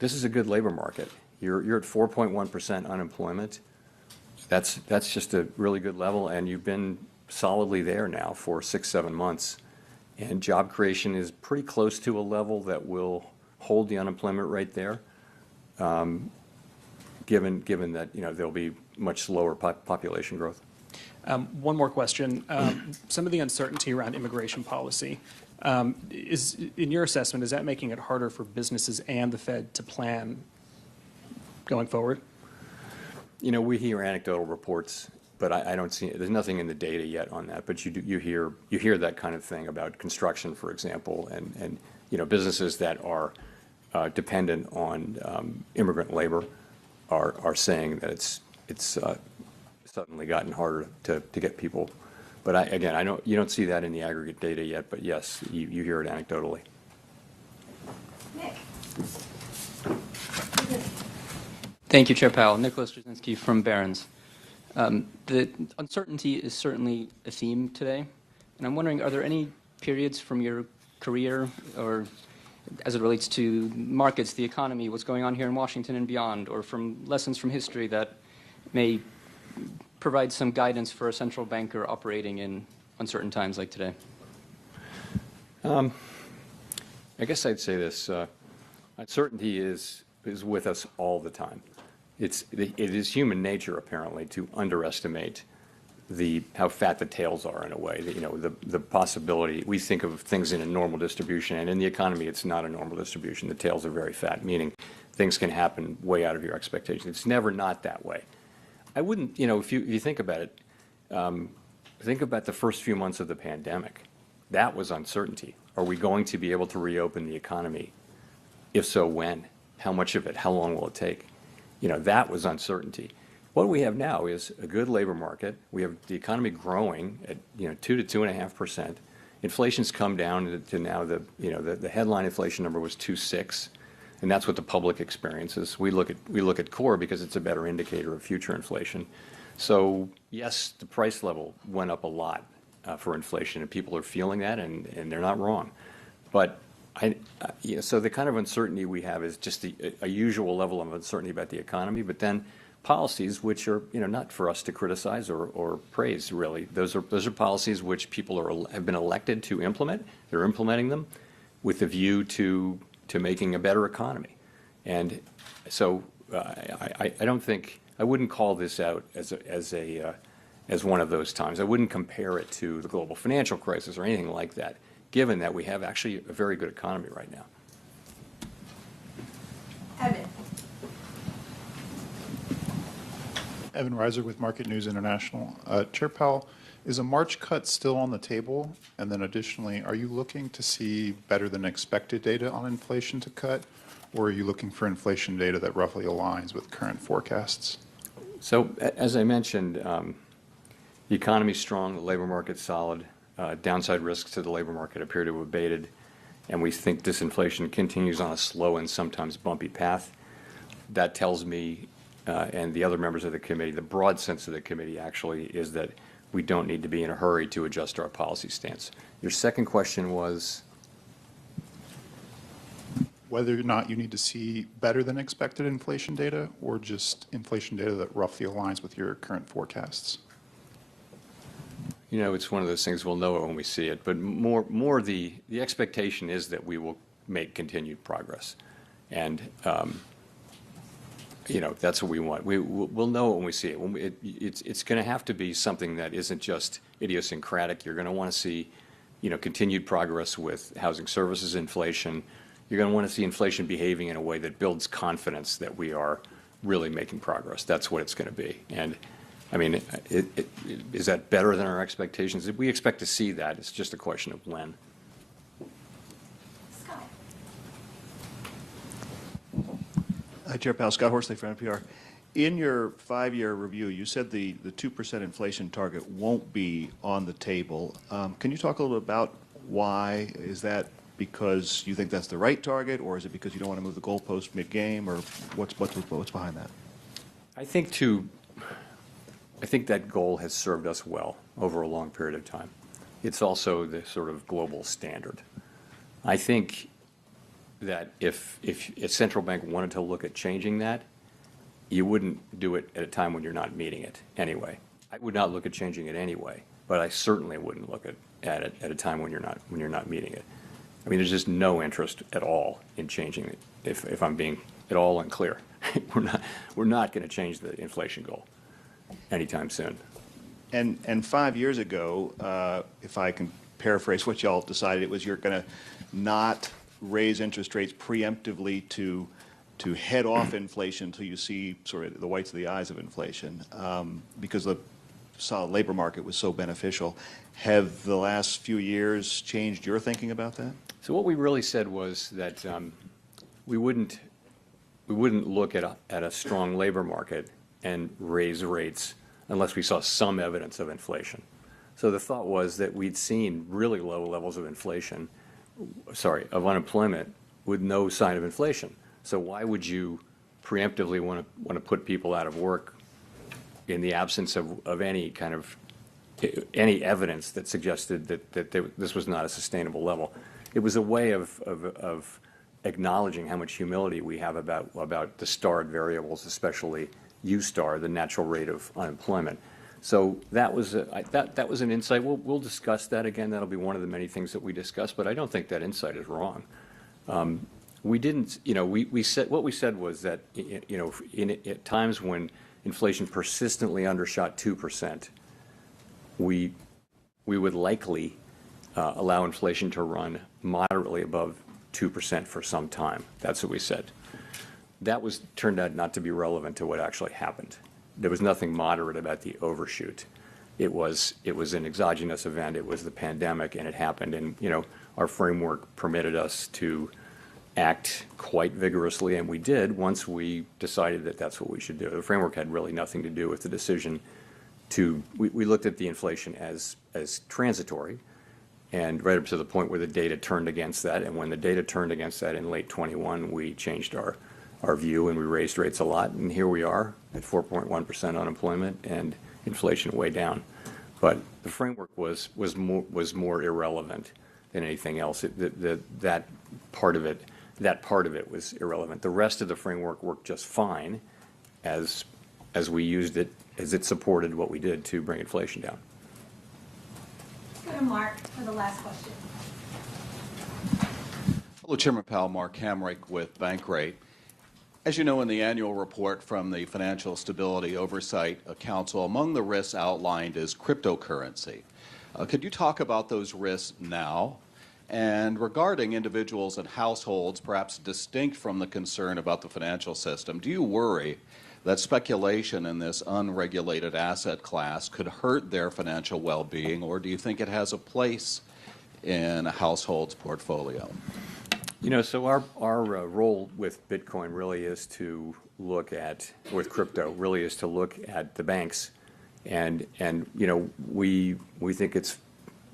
this is a good labor market. You're at 4.1% unemployment. That's just a really good level, and you've been solidly there now for 6-7 months. And job creation is pretty close to a level that will hold the unemployment rate there, given that there'll be much slower population growth. One more question. Some of the uncertainty around immigration policy, is, in your assessment, is that making it harder for businesses and the Fed to plan going forward? We hear anecdotal reports, but I don't see, there's nothing in the data yet on that. But you hear that kind of thing about construction, for example, and businesses that are dependent on immigrant labor are saying that it's suddenly gotten harder to get people. But I know you don't see that in the aggregate data yet, but yes, you hear it anecdotally. Nick. Thank you, Chair Powell. Nicholas Jasinski from Barron's. The uncertainty is certainly a theme today, and I'm wondering, are there any periods from your career or as it relates to markets, the economy, what's going on here in Washington and beyond, or from lessons from history that may provide some guidance for a central banker operating in uncertain times like today? I guess I'd say this. Uncertainty is with us all the time. It is human nature, apparently, to underestimate how fat the tails are in a way. The possibility, we think of things in a normal distribution, and in the economy, it's not a normal distribution. The tails are very fat, meaning things can happen way out of your expectations. It's never not that way. I wouldn't, if you think about it, think about the first few months of the pandemic. That was uncertainty. Are we going to be able to reopen the economy? If so, when? How much of it? How long will it take? That was uncertainty. What we have now is a good labor market. We have the economy growing at 2 to 2.5%. Inflation's come down to now the headline inflation number was 2.6, and that's what the public experiences. We look at core because it's a better indicator of future inflation. So yes, the price level went up a lot for inflation, and people are feeling that, and they're not wrong. But so the kind of uncertainty we have is just a usual level of uncertainty about the economy, but then policies which are not for us to criticize or praise, really. Those are policies which people have been elected to implement. They're implementing them with a view to making a better economy. And so I wouldn't call this out as one of those times. I wouldn't compare it to the global financial crisis or anything like that, given that we have actually a very good economy right now. Evan Reiser with Market News International. Chair Powell, is a March cut still on the table? And then additionally, are you looking to see better than expected data on inflation to cut? Or are you looking for inflation data that roughly aligns with current forecasts? So as I mentioned, the economy's strong, the labor market's solid. Downside risks to the labor market appear to have abated, and we think disinflation continues on a slow and sometimes bumpy path. That tells me, and the other members of the committee, the broad sense of the committee actually is that we don't need to be in a hurry to adjust our policy stance. Your second question was? Whether or not you need to see better than expected inflation data or just inflation data that roughly aligns with your current forecasts. You know, it's one of those things, we'll know it when we see it, but more the expectation is that we will make continued progress. And, you know, that's what we want. We'll know it when we see it. It's going to have to be something that isn't just idiosyncratic. You're going to want to see, you know, continued progress with housing services inflation. You're going to want to see inflation behaving in a way that builds confidence that we are really making progress. That's what it's going to be. And I mean, is that better than our expectations? We expect to see that. It's just a question of when. Hi, Chair Powell. Scott Horsley from NPR. In your 5-year review, you said the 2% inflation target won't be on the table. Can you talk a little bit about why? Is that because you think that's the right target, or is it because you don't want to move the goalpost mid-game, or what's behind that? I think that goal has served us well over a long period of time. It's also the sort of global standard. I think that if a central bank wanted to look at changing that, you wouldn't do it at a time when you're not meeting it anyway. I would not look at changing it anyway, but I certainly wouldn't look at it at a time when you're not meeting it. I mean, there's just no interest at all in changing it. If I'm being at all unclear, we're not going to change the inflation goal anytime soon. And 5 years ago, if I can paraphrase what y'all decided, it was you're going to not raise interest rates preemptively to head off inflation until you see sort of the whites of the eyes of inflation, because the solid labor market was so beneficial. Have the last few years changed your thinking about that? So what we really said was that we wouldn't look at a strong labor market and raise rates unless we saw some evidence of inflation. So the thought was that we'd seen really low levels of of unemployment with no sign of inflation. So why would you preemptively want to put people out of work in the absence of any kind of any evidence that suggested that this was not a sustainable level? It was a way of acknowledging how much humility we have about the starred variables, especially U-star, the natural rate of unemployment. So that was an insight. We'll discuss that again. That'll be one of the many things that we discuss. But I don't think that insight is wrong. We didn't, you know, we said what we said was that, you know, at times when inflation persistently undershot 2%, we would likely allow inflation to run moderately above 2% for some time. That's what we said. That turned out not to be relevant to what actually happened. There was nothing moderate about the overshoot. It was an exogenous event. It was the pandemic, and it happened. And you know, our framework permitted us to act quite vigorously, and we did once we decided that that's what we should do. The framework had really nothing to do with the decision to. We looked at the inflation as transitory, and right up to the point where the data turned against that. And when the data turned against that in late 21, we changed our view and we raised rates a lot. And here we are at 4.1% unemployment and inflation way down. But the framework was more irrelevant than anything else. That part of it was irrelevant. The rest of the framework worked just fine as we used it, as it supported what we did to bring inflation down. Let's go to Mark for the last question. Hello, Chairman Powell. Mark Hamrick with Bankrate. As you know, in the annual report from the Financial Stability Oversight Council, among the risks outlined is cryptocurrency. Could you talk about those risks now? And regarding individuals and households, perhaps distinct from the concern about the financial system, do you worry that speculation in this unregulated asset class could hurt their financial well-being, or do you think it has a place in a household's portfolio? You know, so our role with Bitcoin really is to look at, with crypto, really is to look at the banks, and you know, we think it's,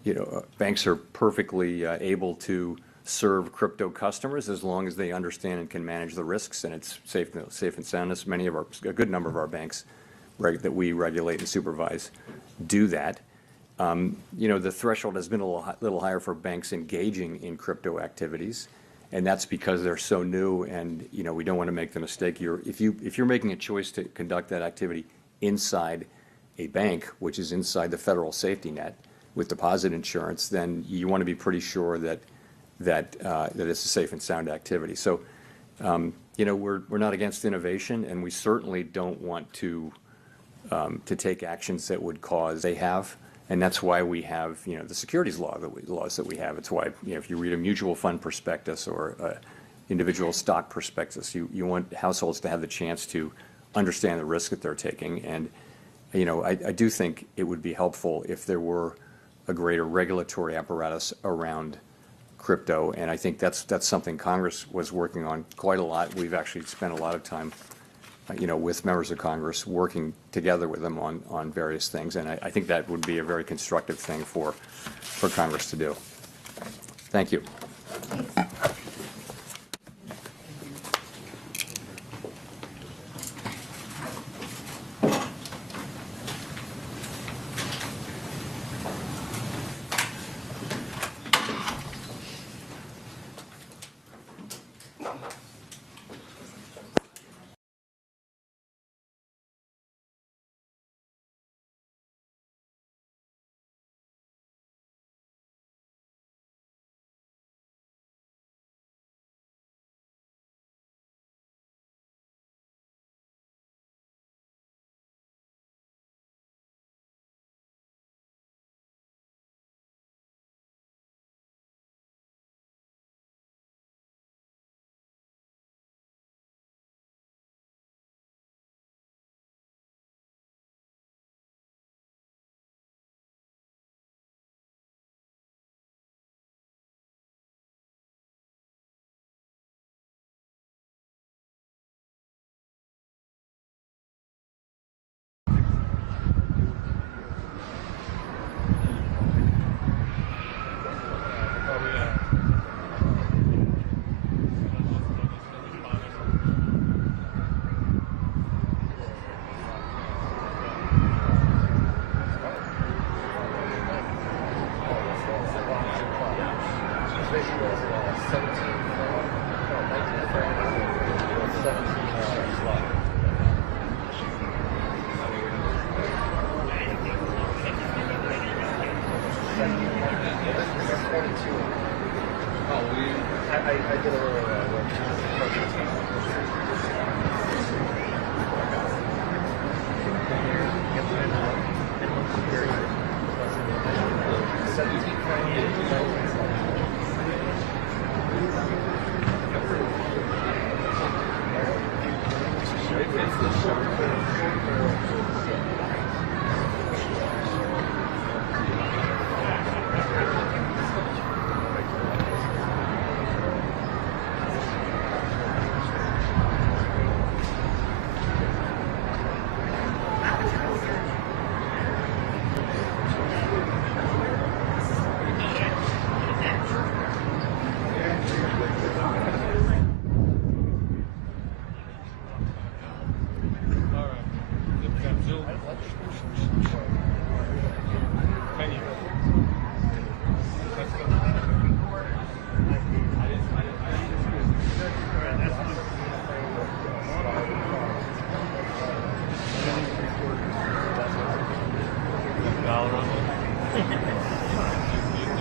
you know, banks are perfectly able to serve crypto customers as long as they understand and can manage the risks, and it's safe and sound. A good number of our banks that we regulate and supervise do that. You know, the threshold has been a little higher for banks engaging in crypto activities. And that's because they're so new, and you know, we don't want to make the mistake. If you're making a choice to conduct that activity inside a bank, which is inside the federal safety net, with deposit insurance, then you want to be pretty sure that it's a safe and sound activity. So, we're not against innovation, and we certainly don't want to take actions that would cause they have. And that's why we have, the securities laws that we have. It's why, if you read a mutual fund prospectus or individual stock prospectus, you want households to have the chance to understand the risk that they're taking. And, I do think it would be helpful if there were a greater regulatory apparatus around crypto. And I think that's something Congress was working on quite a lot. We've actually spent a lot of time with members of Congress, working together with them on various things. And I think that would be a very constructive thing for Congress to do. Thank you.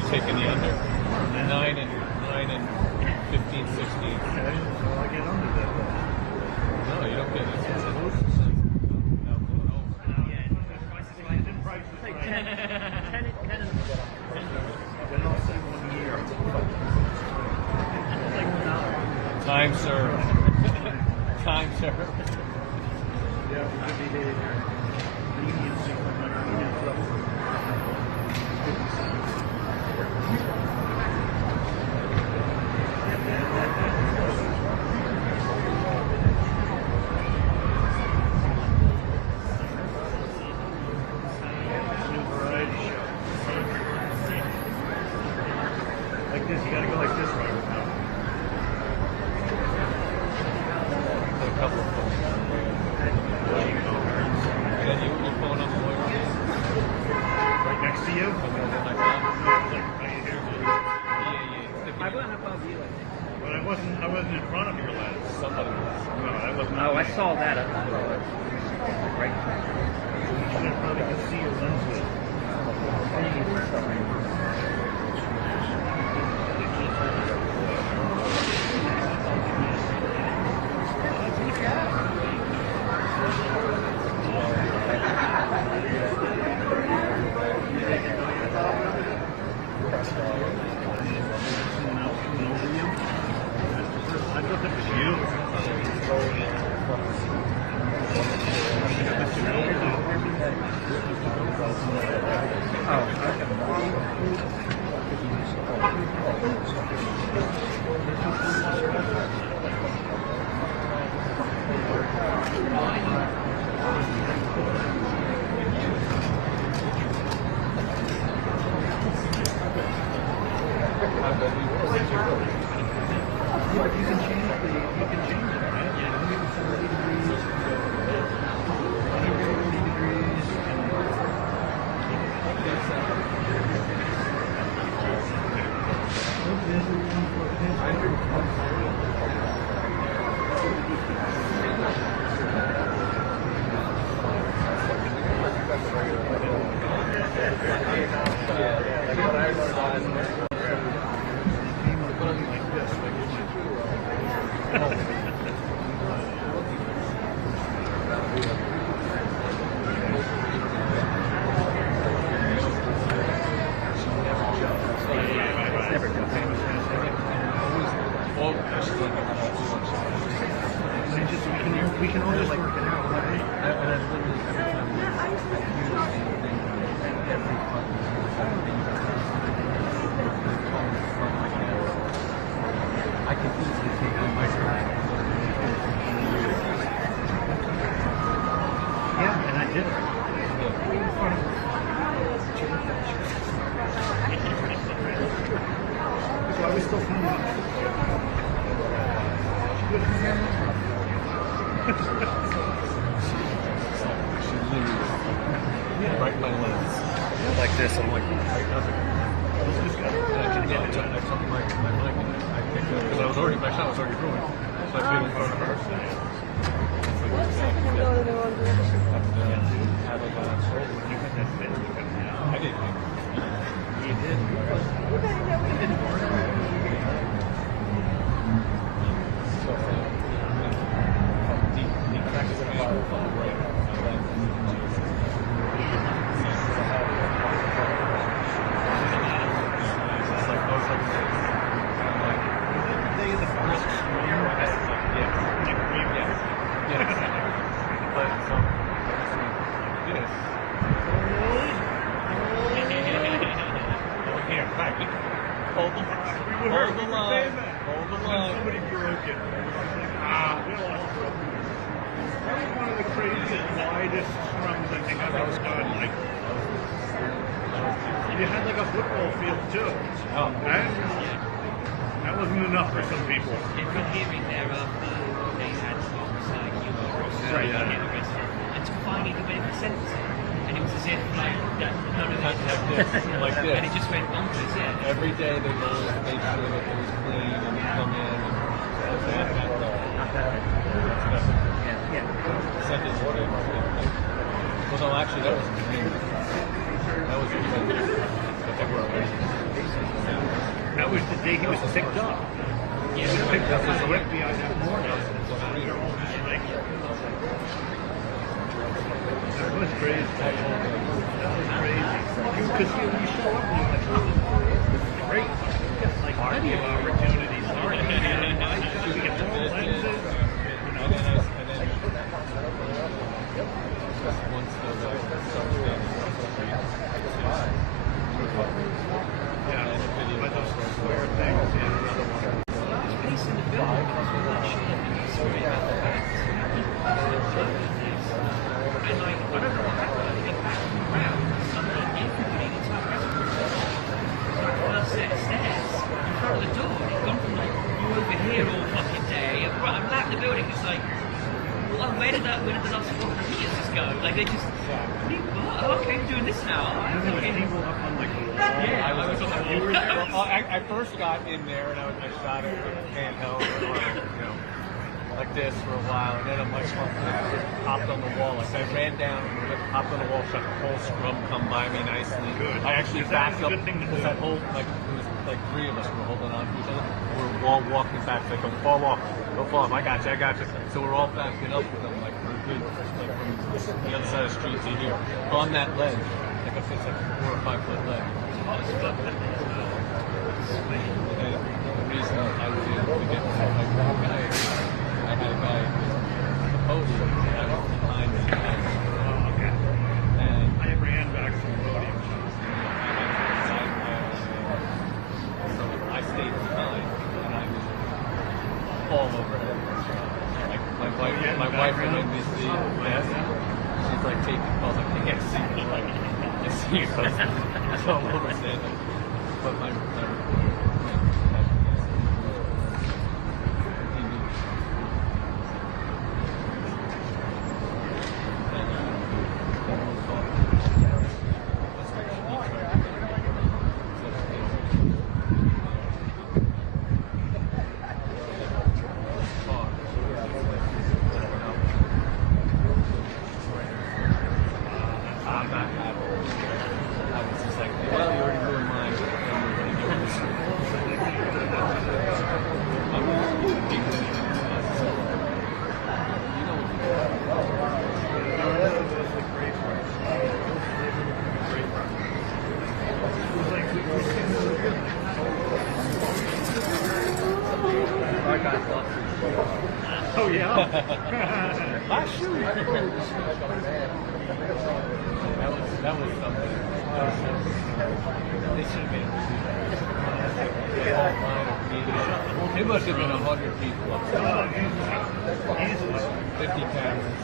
taking the under. 9 and 15, 16. No, you don't get it. Time served. Time served. Like this, you gotta go like this right now. A couple of phones. And then your phone on the lawyer. Right next to you? Like that. Right here. Yeah. I wouldn't have found you like that. But I wasn't in front of your lens. Somebody was. No, I wasn't. Oh, I saw that up there. Right. You should have probably could see your lens with. but you can change it, right? Yeah, we can set 80 degrees, 180 degrees, we can always work it out, I can easily take on my side. Yeah, and I did it. That's why we still filming. Right my lens. Like this, I'm like, right nothing. I took my mic and I picked up, because I was already, my shot was already ruined. So I put it in front of her. I didn't. You did. You had like a football field too. Oh. That wasn't enough for some people. From hearing there after they had songs like you were right, and to finally the way they sent it. And it was as if like none of it like this. And it just went bonkers, yeah. Every day they wanted to make sure that it was clean and you come in and send it order. Well, no, actually, that was amazing. That was amazing. But they were amazing. That was the day he was picked up. He was picked up by the FBI that morning. That was crazy. That was crazy. Because you show up and you're like, oh, great. Like, plenty of opportunities. We get all lenses. Where did the last 400 meters just go? Like they just, okay, I'm doing this now. Yeah, I was on the wall. I first got in there and I shot it with a handheld, like this for a while, and then I'm like, hopped on the wall. Like I ran down, hopped on the wall, shot the whole scrum come by me nicely. I actually backed up because that whole, like, it was like three of us were holding on to each other. We were all walking back, like, don't fall off, I got you. So we're all backing up with them, like, for a good, like, from the other side of the street to here. On that ledge, like I said, it's like a 4 or 5 foot ledge. And the reason I was able to get to, like, one guy, I had a guy at the podium, and I was behind the guy. And I ran back from the podium. So I stayed behind, and I was all over it. Like my wife was in this desk. She's like taking calls, like, I can't see you. Like, I see you. So I'm over there. But my Oh, yeah? Last year we did that was something. They should have been. It must have been 100 people up there. 50 cameras.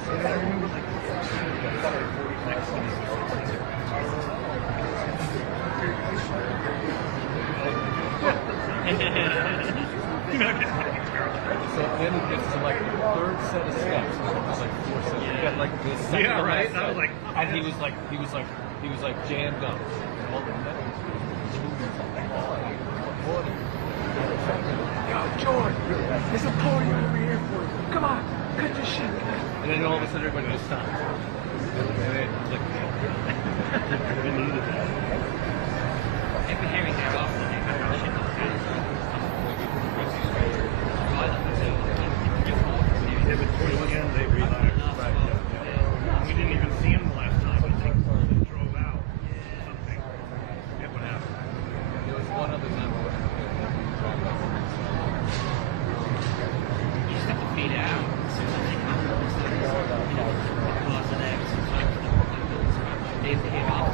So then it gets to like the third set of steps. It's like 4 sets. You got like this second. Yeah, right. I was like, and he was like jammed up. All the metals. Yo, George, there's a party over here for you. Come on, cut your shit. And then all of a sudden everybody just stopped. And then it's like, we needed that. I've been hearing that often. Yeah, but towards the end, they relaxed. Right. We didn't even see him the last time. I think they drove out. Something. Yeah, what happened? There was one other member. You just have to fade out. So they come up with cause and X. They paid off.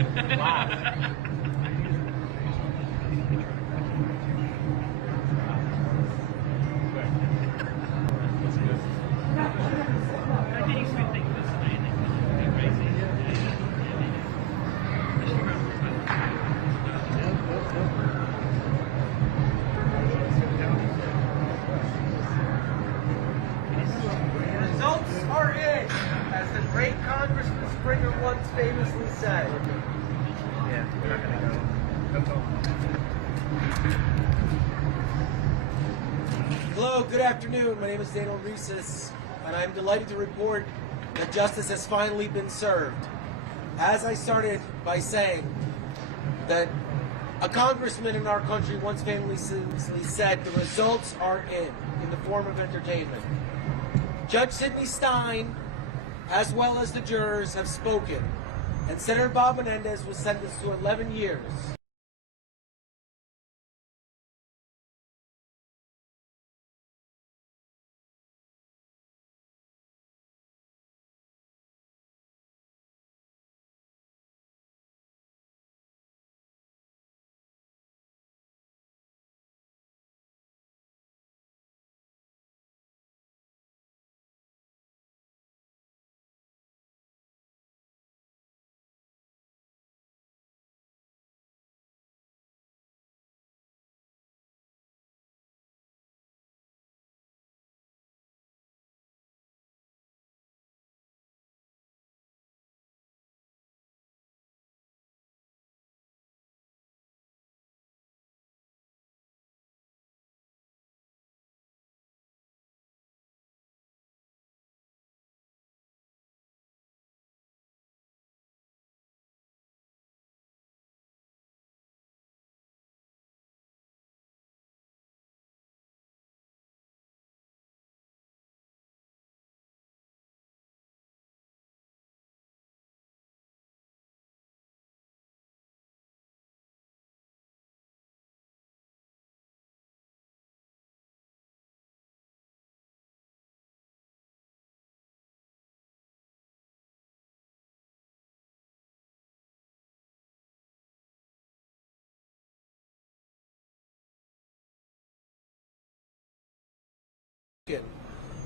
Wow. Results are in, as the great Congressman Springer once famously said. Yeah, we're not gonna go. That's all. Hello, good afternoon. My name is Daniel Reeses, and I'm delighted to report that justice has finally been served. As I started by saying that a congressman in our country once famously said, the results are in the form of entertainment. Judge Sidney Stein, as well as the jurors, have spoken, and Senator Bob Menendez was sentenced to 11 years.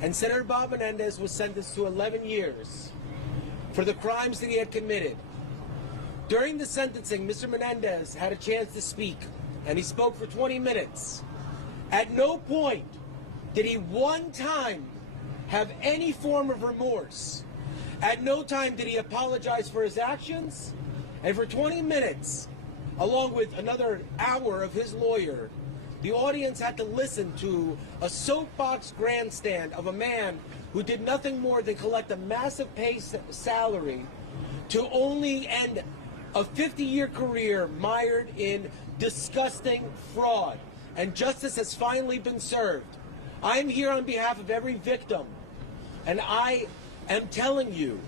And Senator Bob Menendez was sentenced to 11 years for the crimes that he had committed. During the sentencing, Mr. Menendez had a chance to speak, and he spoke for 20 minutes. At no point did he one time have any form of remorse. At no time did he apologize for his actions. And for 20 minutes, along with another hour of his lawyer, the audience had to listen to a soapbox grandstand of a man who did nothing more than collect a massive pay salary to only end a 50-year career mired in disgusting fraud. And justice has finally been served. I am here on behalf of every victim, and I am telling you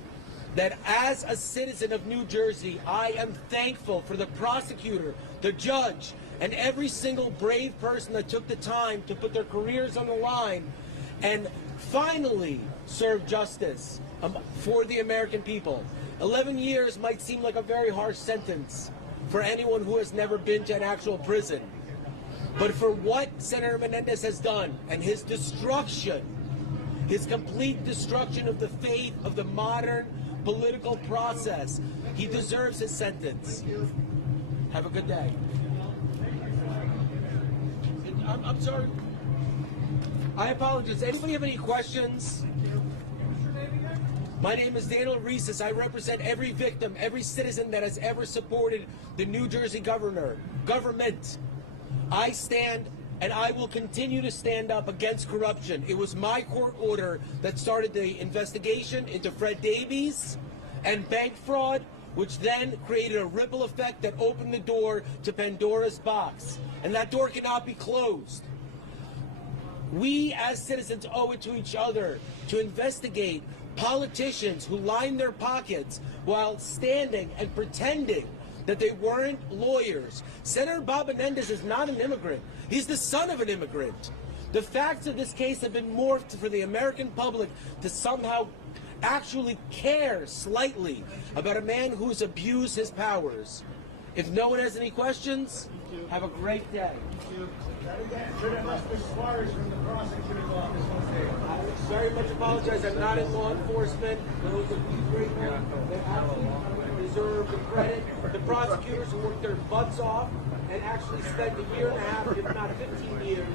that as a citizen of New Jersey, I am thankful for the prosecutor, the judge, and every single brave person that took the time to put their careers on the line and finally serve justice for the American people. 11 years might seem like a very harsh sentence for anyone who has never been to an actual prison. But for what Senator Menendez has done and his destruction, his complete destruction of the faith of the modern political process, he deserves his sentence. Have a good day. I'm sorry. I apologize. Anybody have any questions? My name is Daniel Reeses. I represent every victim, every citizen that has ever supported the New Jersey government. I stand and I will continue to stand up against corruption. It was my court order that started the investigation into Fred Davies and bank fraud, which then created a ripple effect that opened the door to Pandora's box. And that door cannot be closed. We as citizens owe it to each other to investigate politicians who line their pockets while standing and pretending that they weren't lawyers. Senator Bob Menendez is not an immigrant. He's the son of an immigrant. The facts of this case have been morphed for the American public to somehow actually care slightly about a man who's abused his powers. If no one has any questions, have a great day. I very much apologize. I'm not in law enforcement. Those of these great men, they absolutely deserve the credit. The prosecutors who worked their butts off and actually spent a year and a half, if not 15 years,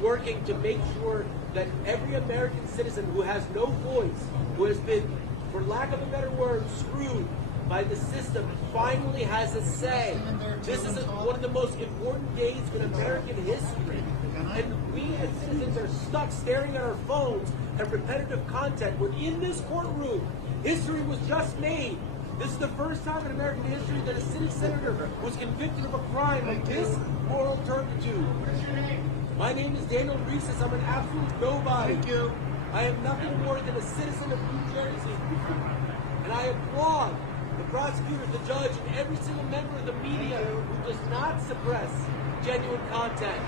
working to make sure that every American citizen who has no voice, who has been, for lack of a better word, screwed by the system, finally has a say. This is one of the most important days in American history. And we as citizens are stuck staring at our phones at repetitive content when in this courtroom, history was just made. This is the first time in American history that a city senator was convicted of a crime of this moral turpitude. My name is Daniel Reeses. I'm an absolute nobody. Thank you. I am nothing more than a citizen of New Jersey. And I applaud the prosecutor, the judge, and every single member of the media who does not suppress genuine content.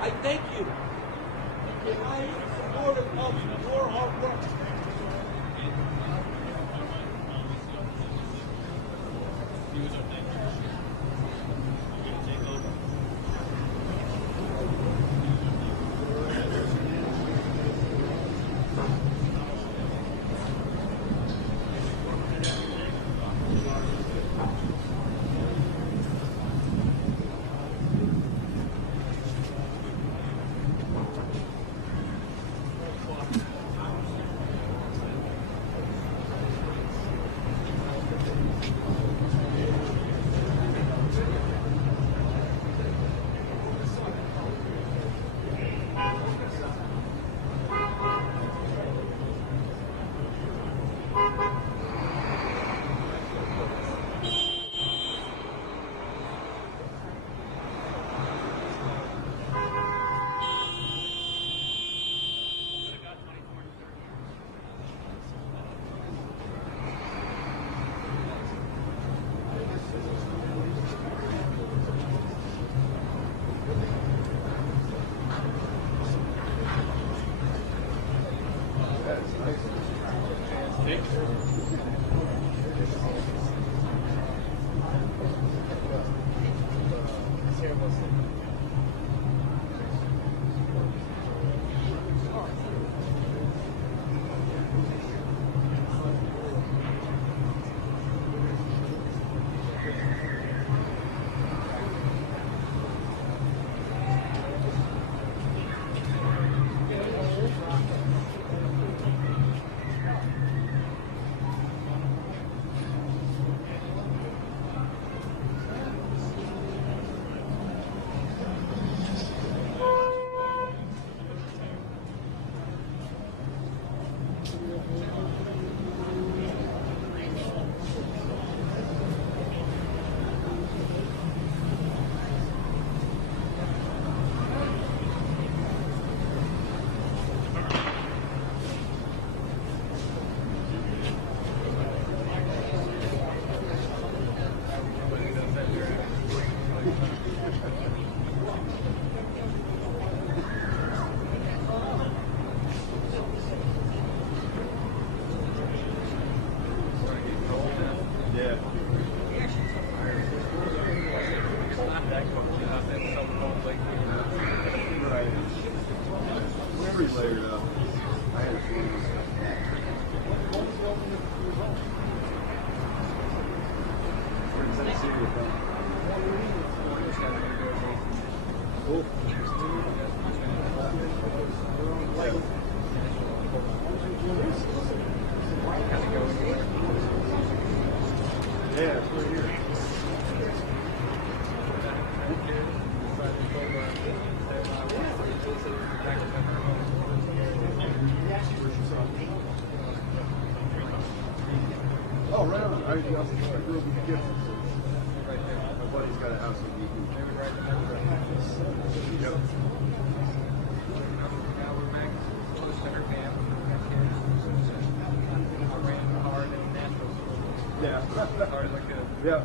I thank you. And I am supportive of your hard work. Oh, right on. I grew up with the gift. My buddy's got a house in Beacon. Yep. Now we're back close to her camp. I ran hard in Nashville. Yeah. Hard as I could. Yeah.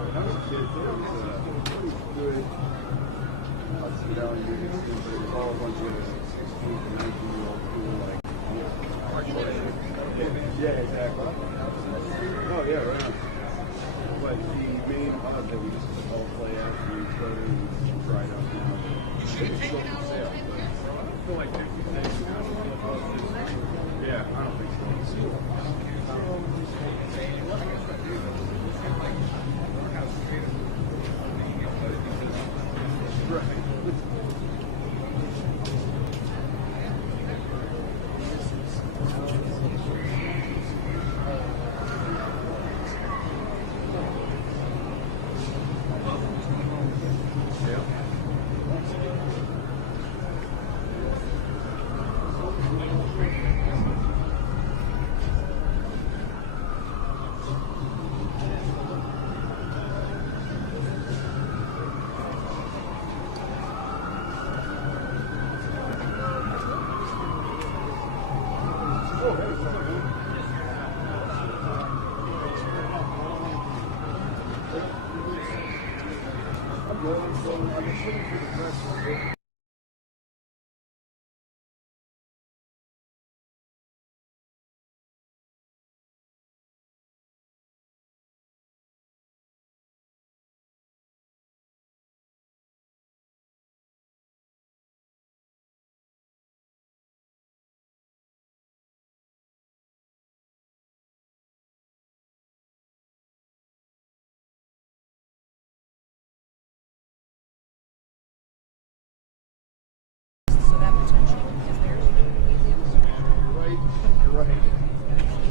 When I was a kid, there was good sit down and do these things, but it was all a bunch of 16 to 19-year-olds who were like, yeah, exactly. Oh, yeah, right. But the main hub that we just all play at, we started and tried out now. It's still for sale, but I feel like 50 cents. Yeah, I don't think so. Right.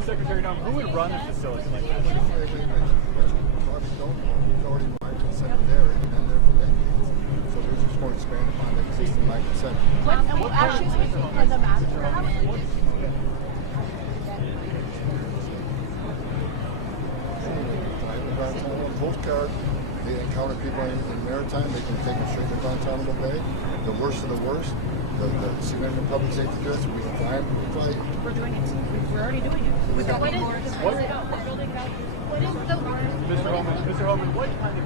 Secretary, now who would run a facility like that? He's already marked and set there, and been there for decades. So we're just going to expand upon the existing Laken Center. What actions we take for them after? Postcard, they encounter people in maritime, they can take them straight to Guantanamo Bay. The worst of the worst, the civilian public safety goods, we can fly them, We're doing it. We're already doing it. We've got more. We're building it out. What is the Mr. Holman, what kind of,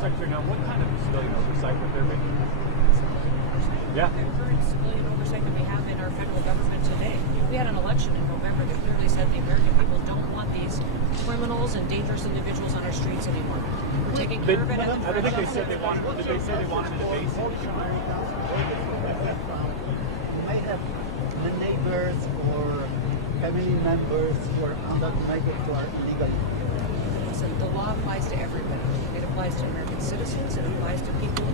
Secretary, now what kind of civilian oversight would there be? Yeah. The current civilian oversight that we have in our federal government today. We had an election in November that clearly said the American people don't want these criminals and dangerous individuals on our streets anymore. We're taking care of it at the I think they said they wanted, did they say they wanted to base I have the neighbors or family members who are undocumented who are illegal. Listen, the law applies to everybody. It applies to American citizens. It applies to people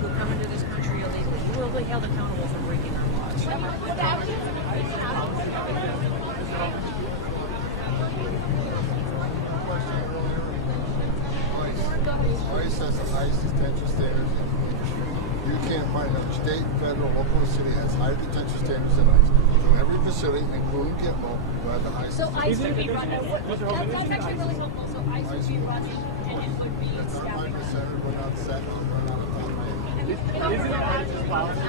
who come into this country illegally. You will be held accountable for breaking our laws. ICE has the highest detention standards. You can't find a state, federal, local city has higher detention standards than ICE. So every facility, including Gitmo, will have the highest. So ICE would be running. That's actually really helpful. So ICE would be running, and it would be staffing. We're not set on, we're not on top of it. Isn't it ICE's policy?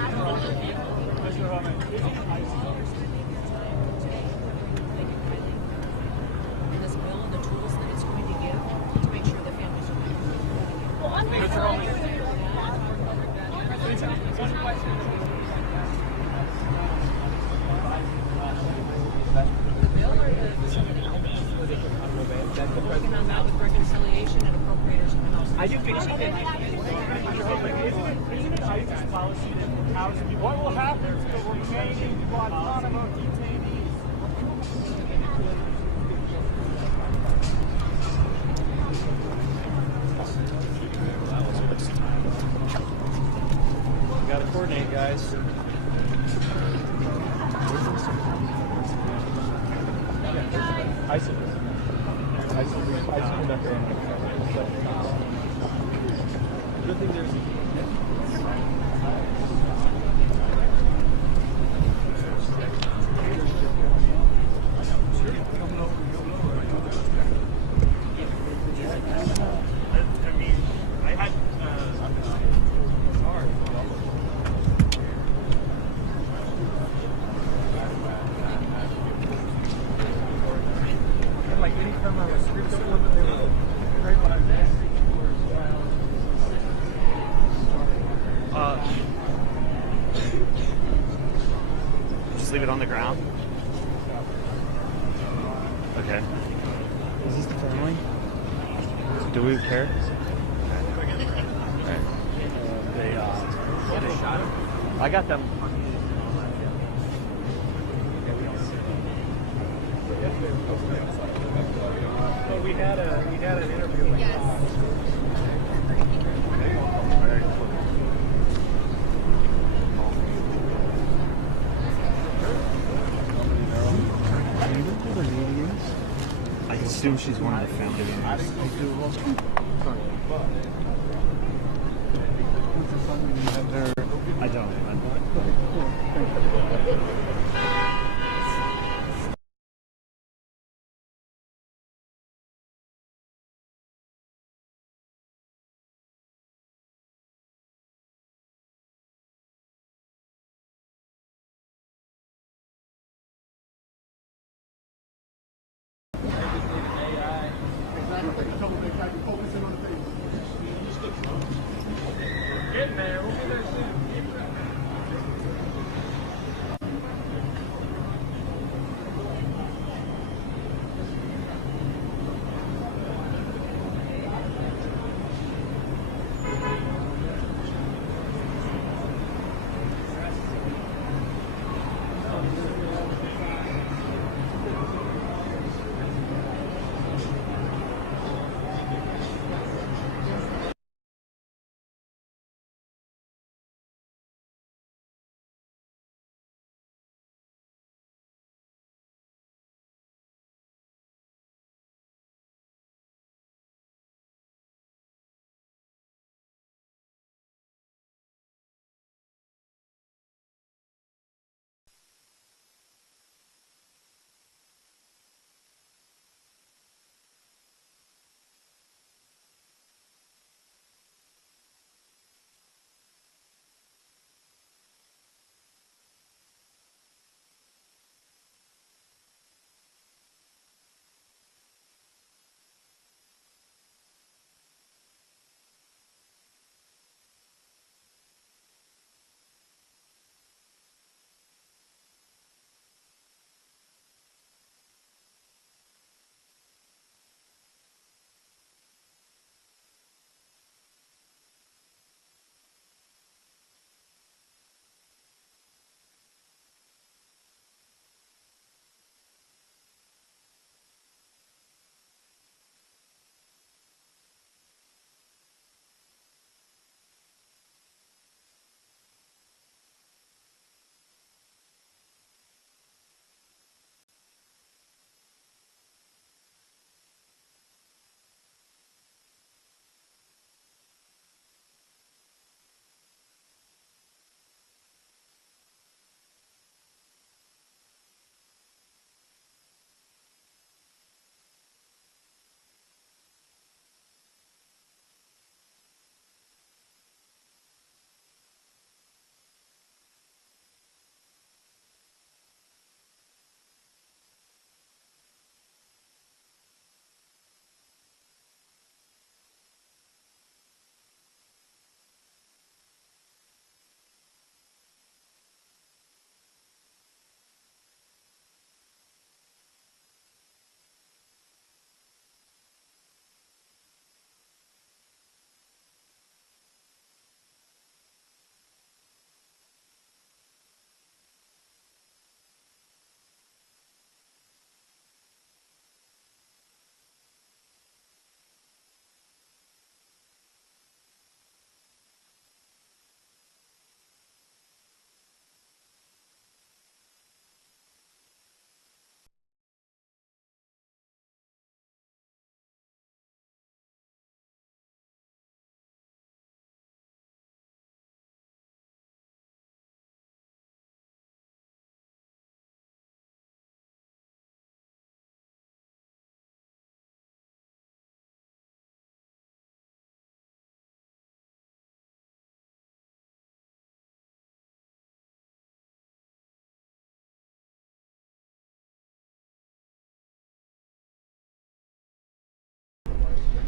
Mr. Holman, isn't ICE this bill and the tools that it's going to give to make sure the families are good. Well, I'm Mr. Holman. The bill or the working on that with reconciliation and appropriators and else. I do think Mr. Holman, isn't it ICE's policy that house people? What will happen to the remaining Guantanamo detainees? We gotta coordinate, guys. ICE conduct their own. Good thing there's. just leave it on the ground? Okay. Is this the family? Do we care? Okay. They shot him? I got them. Well, we had an interview. Yes. I assume she's one of the family members. I don't. Getting there. We'll be there soon.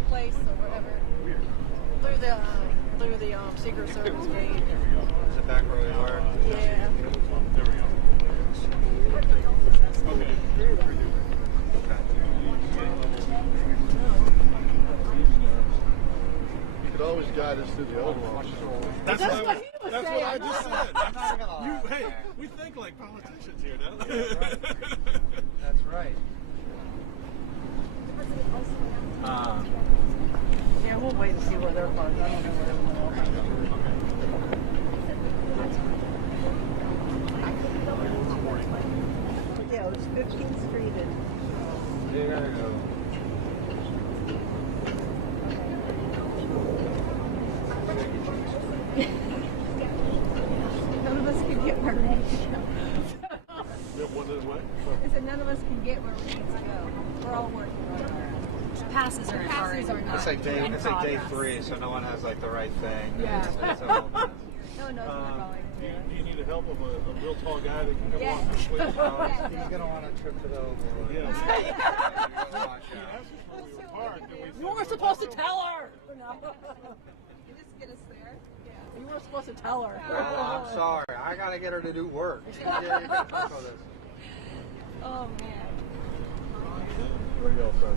Place or whatever through the Secret Service gate. Is it back where we were? Yeah. There we go. added to the overall. That's what he was That's saying. what I just said. I'm not gonna lie. Hey, we think like politicians here, don't we? That's right. Yeah, we'll wait and see where their funds. I don't know where everyone else is. Yeah, it's 15th Street and. There you go. None of us can get where we need to go. What? I said none of us can get where we need to go. We're all working on it. Passes are not. It's like day 3, so no one has like the right thing. Yeah. It's all- No one knows what they're going Do you need the help of a real tall guy that can come Yeah. along and switch? He's gonna want to trip it over. Yeah. You weren't supposed to tell her. No. You just get us there. Yeah. You weren't supposed to tell her. I'm sorry. I gotta get her to do work. Oh man. Where y'all from?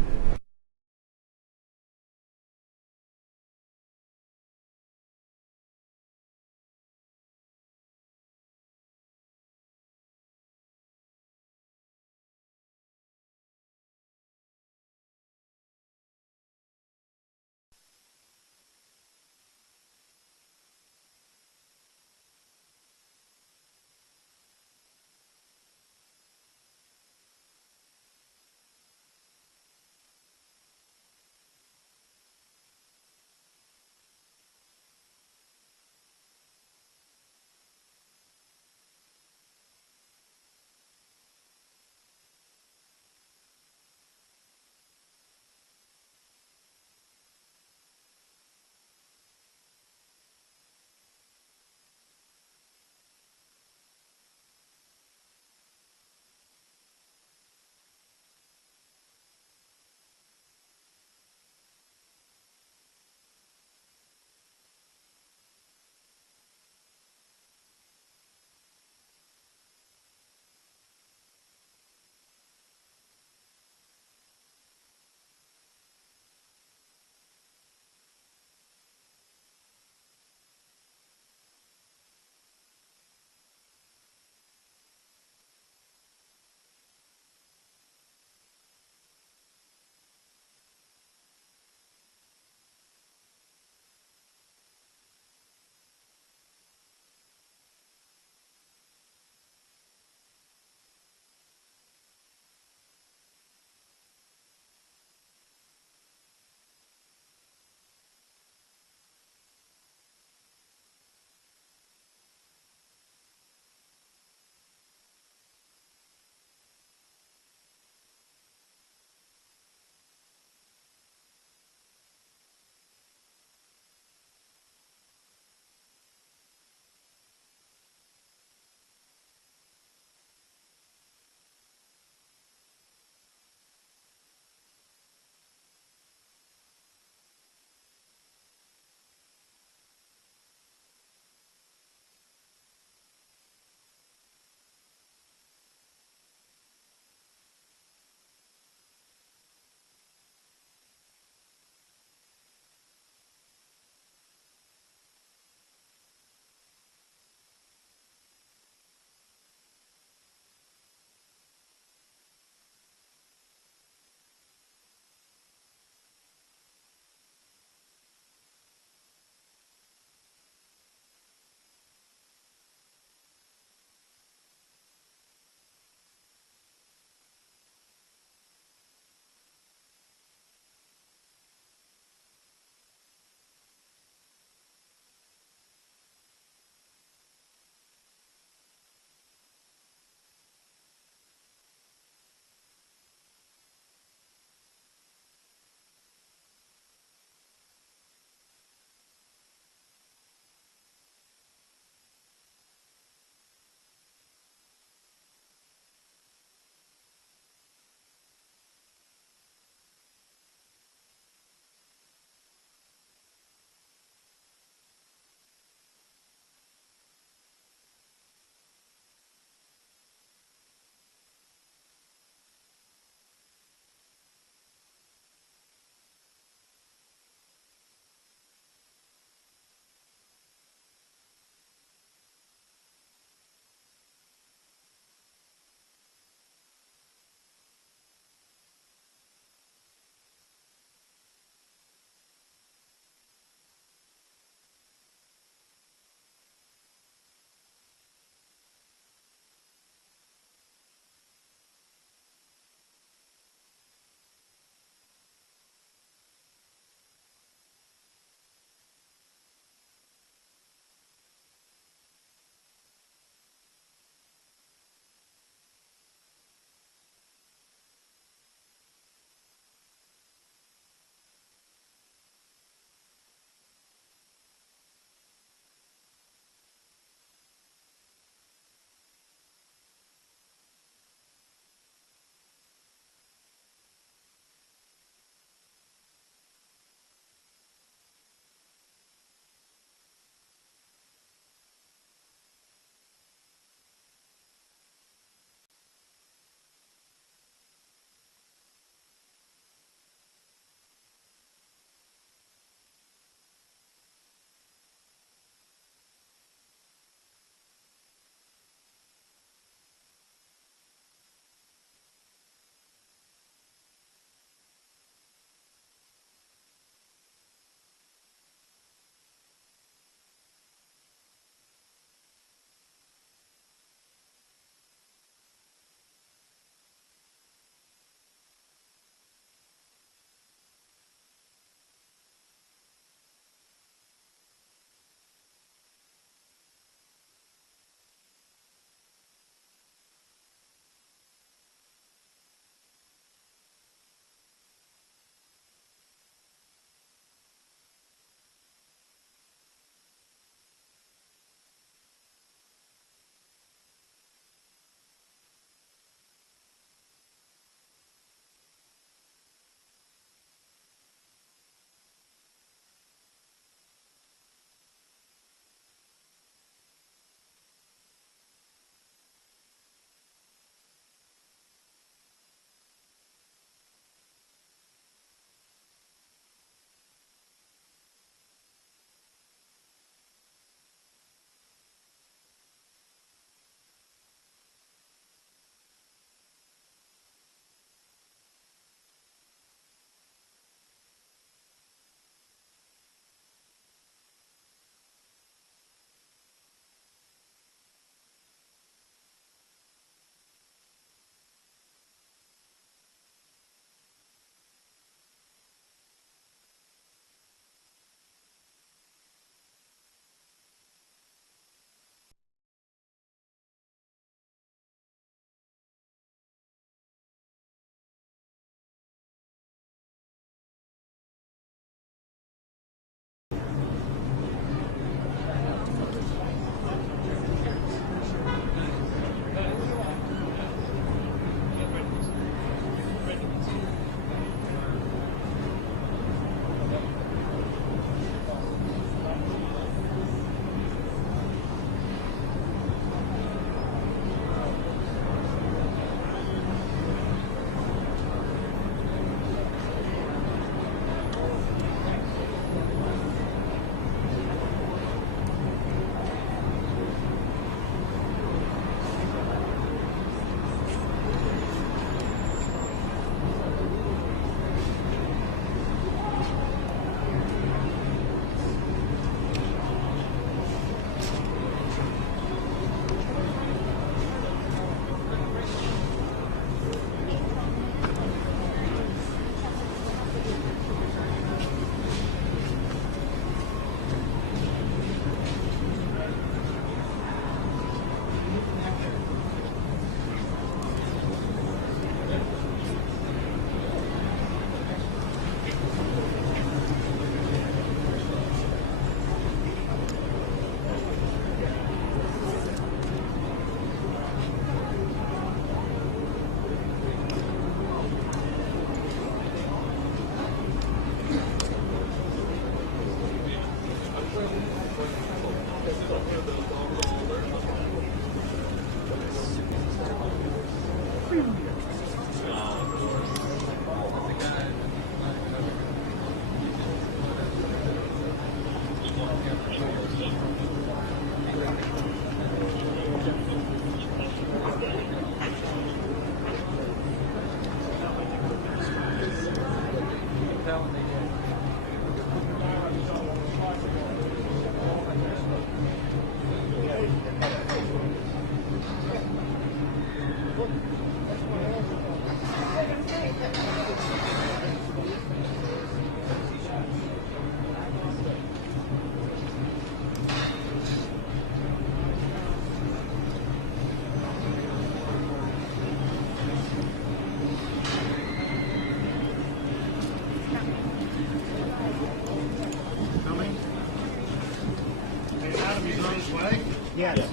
Yes. Hey,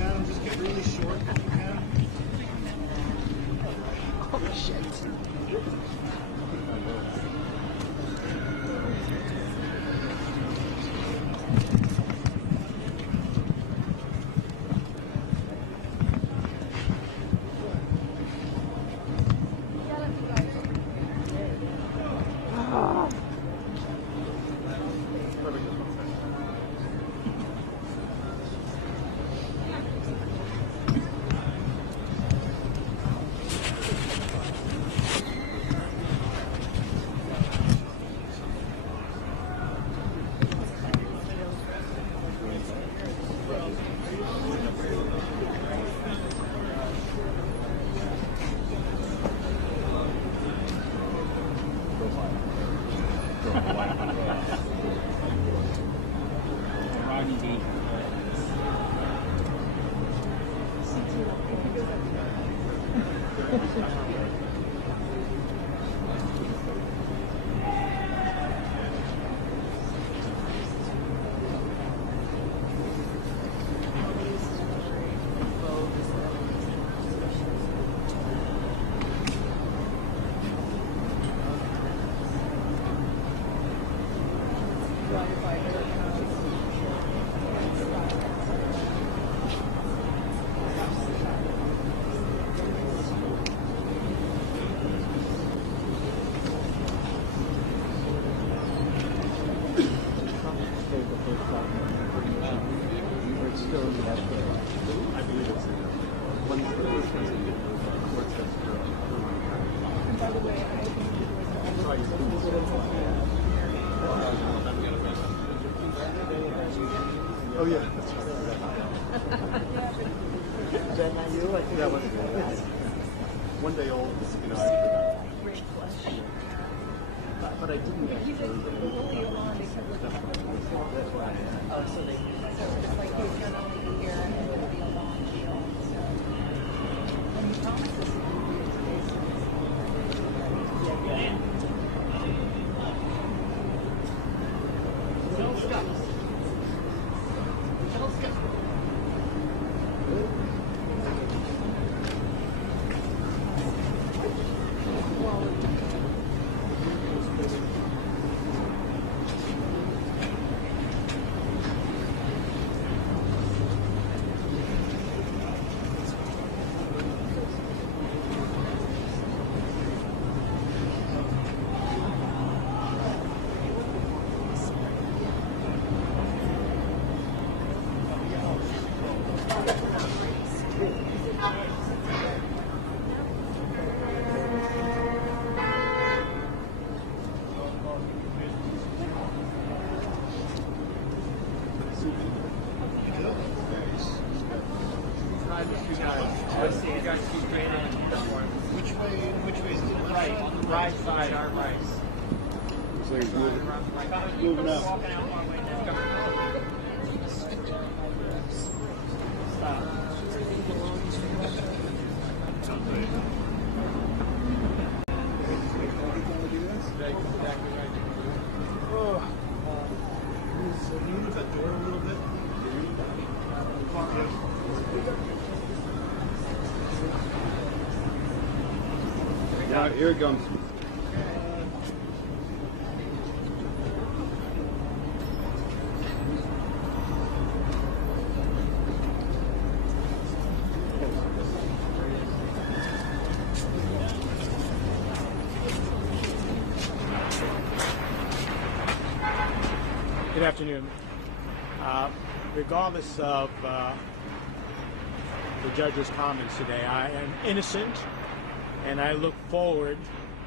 Adam, just get really short if you can. Oh, shit. Oh yeah, that's right. Is that not you? I think that was one day old. You know, but I didn't actually. That's right. Oh, so it's like you can only be here and it would be a long deal. And you promised us. Which way is it? Right, on the right side, our right. Looks like it's moving up. So can you move that door a little bit? Yeah, here it comes. Good afternoon. Regardless of the judge's comments today, I am innocent, and I look forward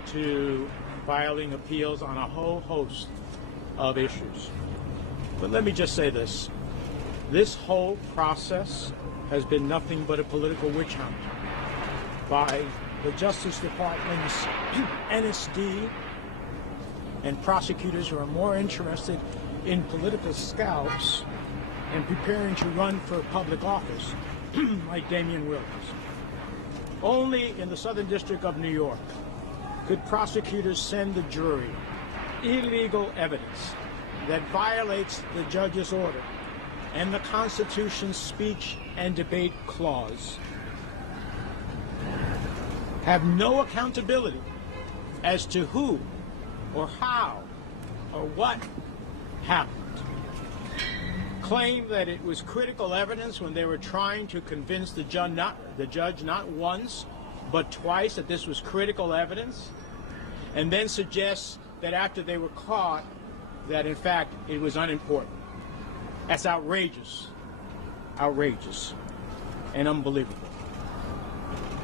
to filing appeals on a whole host of issues. But let me just say this. This whole process has been nothing but a political witch hunt by the Justice Department's NSD and prosecutors who are more interested in political scalps and preparing to run for public office, like Damian Williams. Only in the Southern District of New York could prosecutors send the jury illegal evidence that violates the judge's order and the Constitution's speech and debate clause, have no accountability as to who or how or what happened, claim that it was critical evidence when they were trying to convince the judge not once but twice that this was critical evidence, and then suggest that after they were caught that in fact it was unimportant. That's outrageous, outrageous, and unbelievable.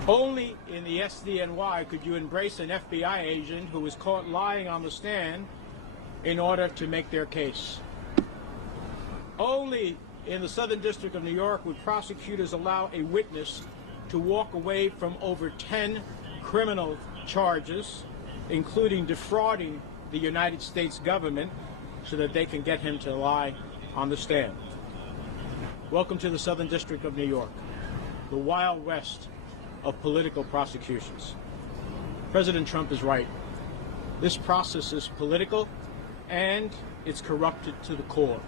Only in the SDNY could you embrace an FBI agent who was caught lying on the stand in order to make their case. Only in the Southern District of New York would prosecutors allow a witness to walk away from over 10 criminal charges, including defrauding the United States government, so that they can get him to lie on the stand. Welcome to the Southern District of New York, the Wild West of political prosecutions. President Trump is right. This process is political and it's corrupted to the core.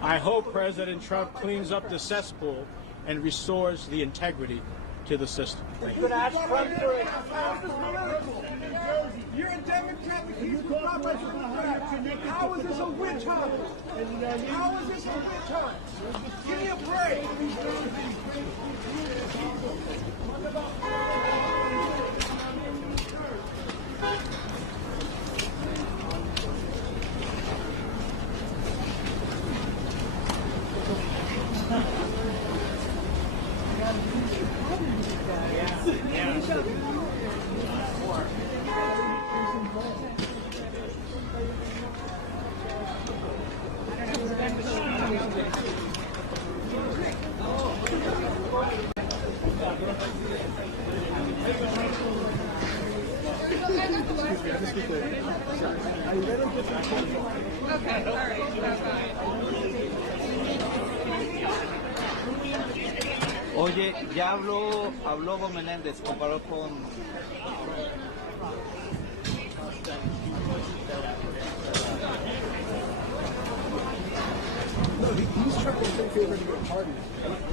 I hope President Trump cleans up the cesspool and restores the integrity to the system. Could ask Trump for it. You're a Democrat because you brought my How is this a witch hunt? How is this a witch hunt? Give me a break. Oye, ya habló Bob Menéndez, comparó con... No, he's trying to think favor to get pardoned,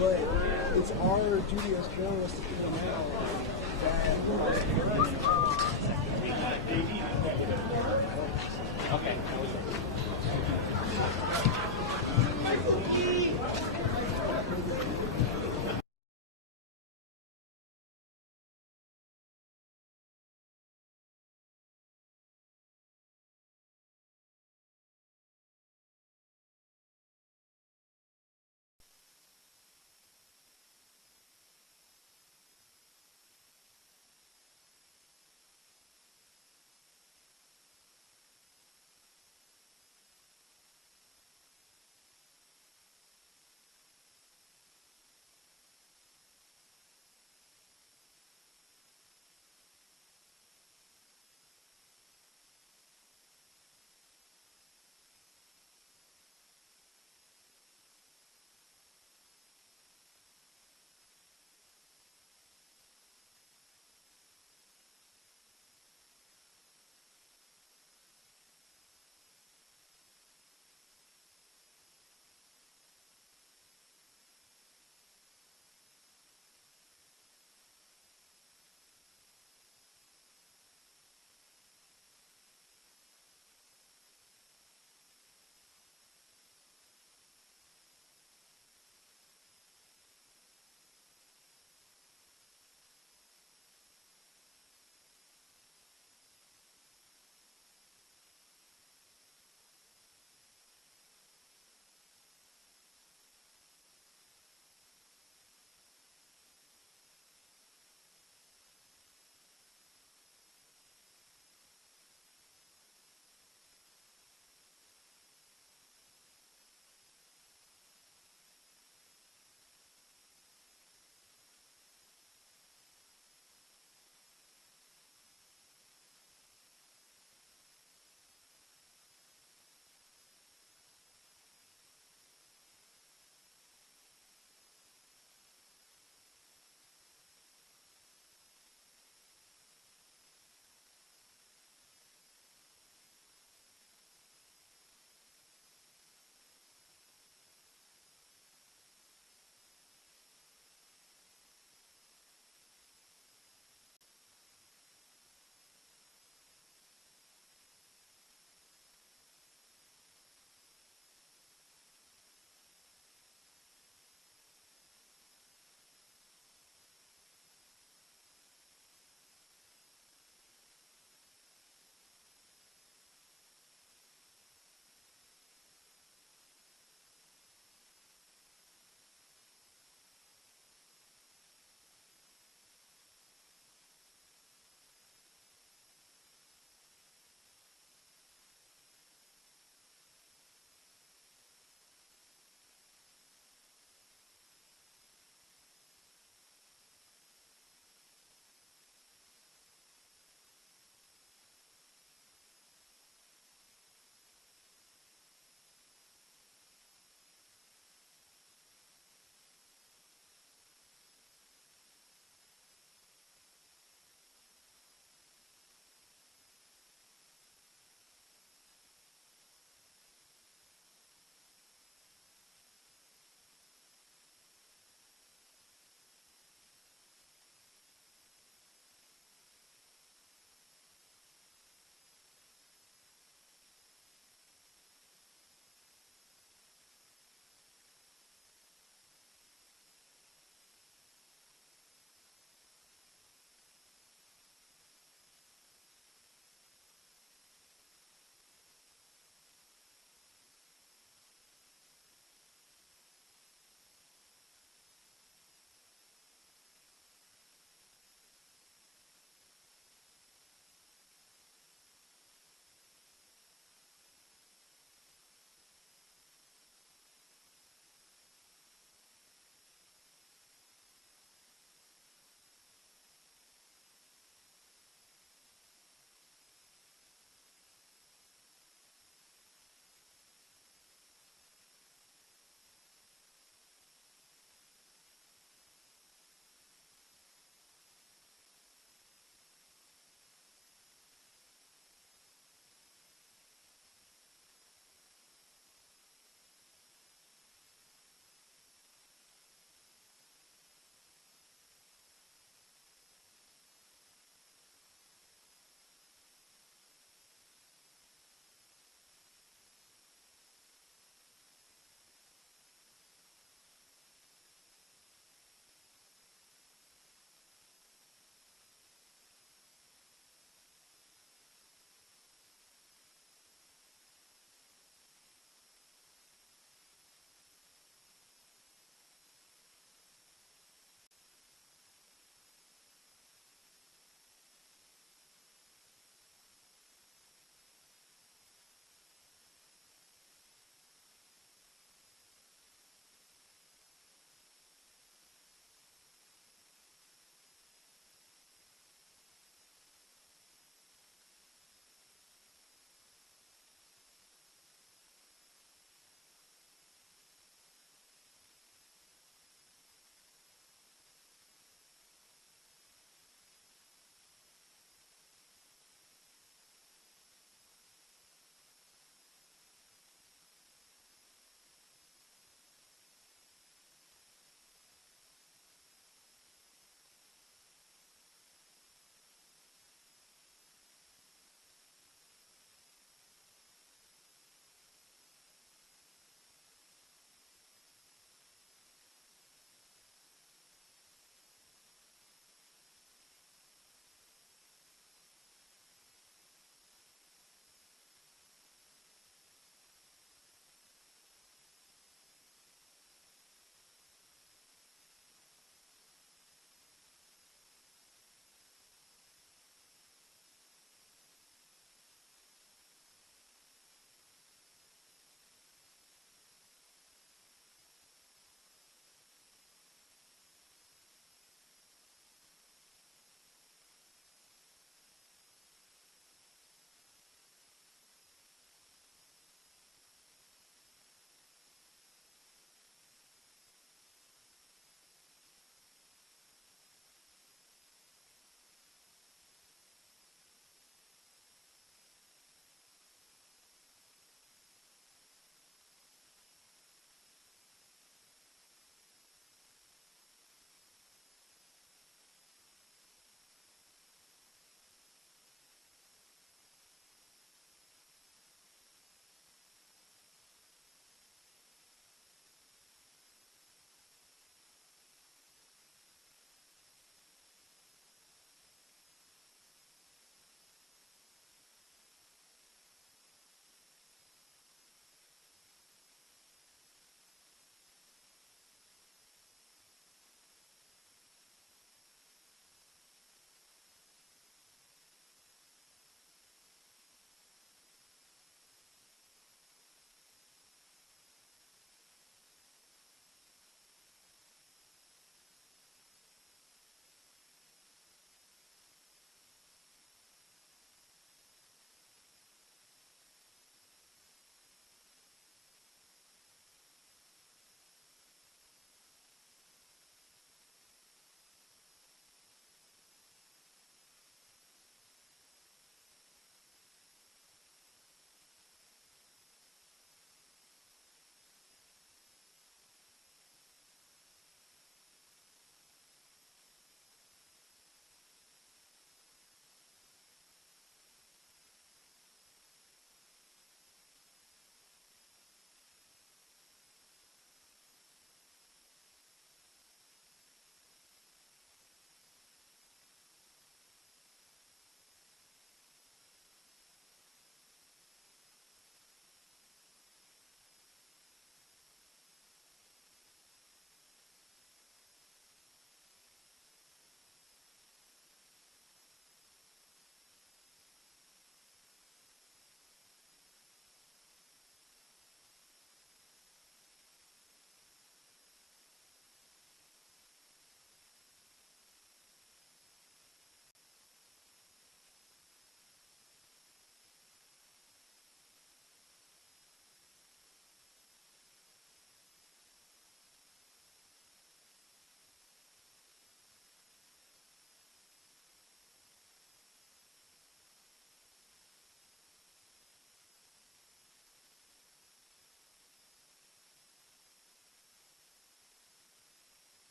but it's our duty as journalists to point out that... Okay.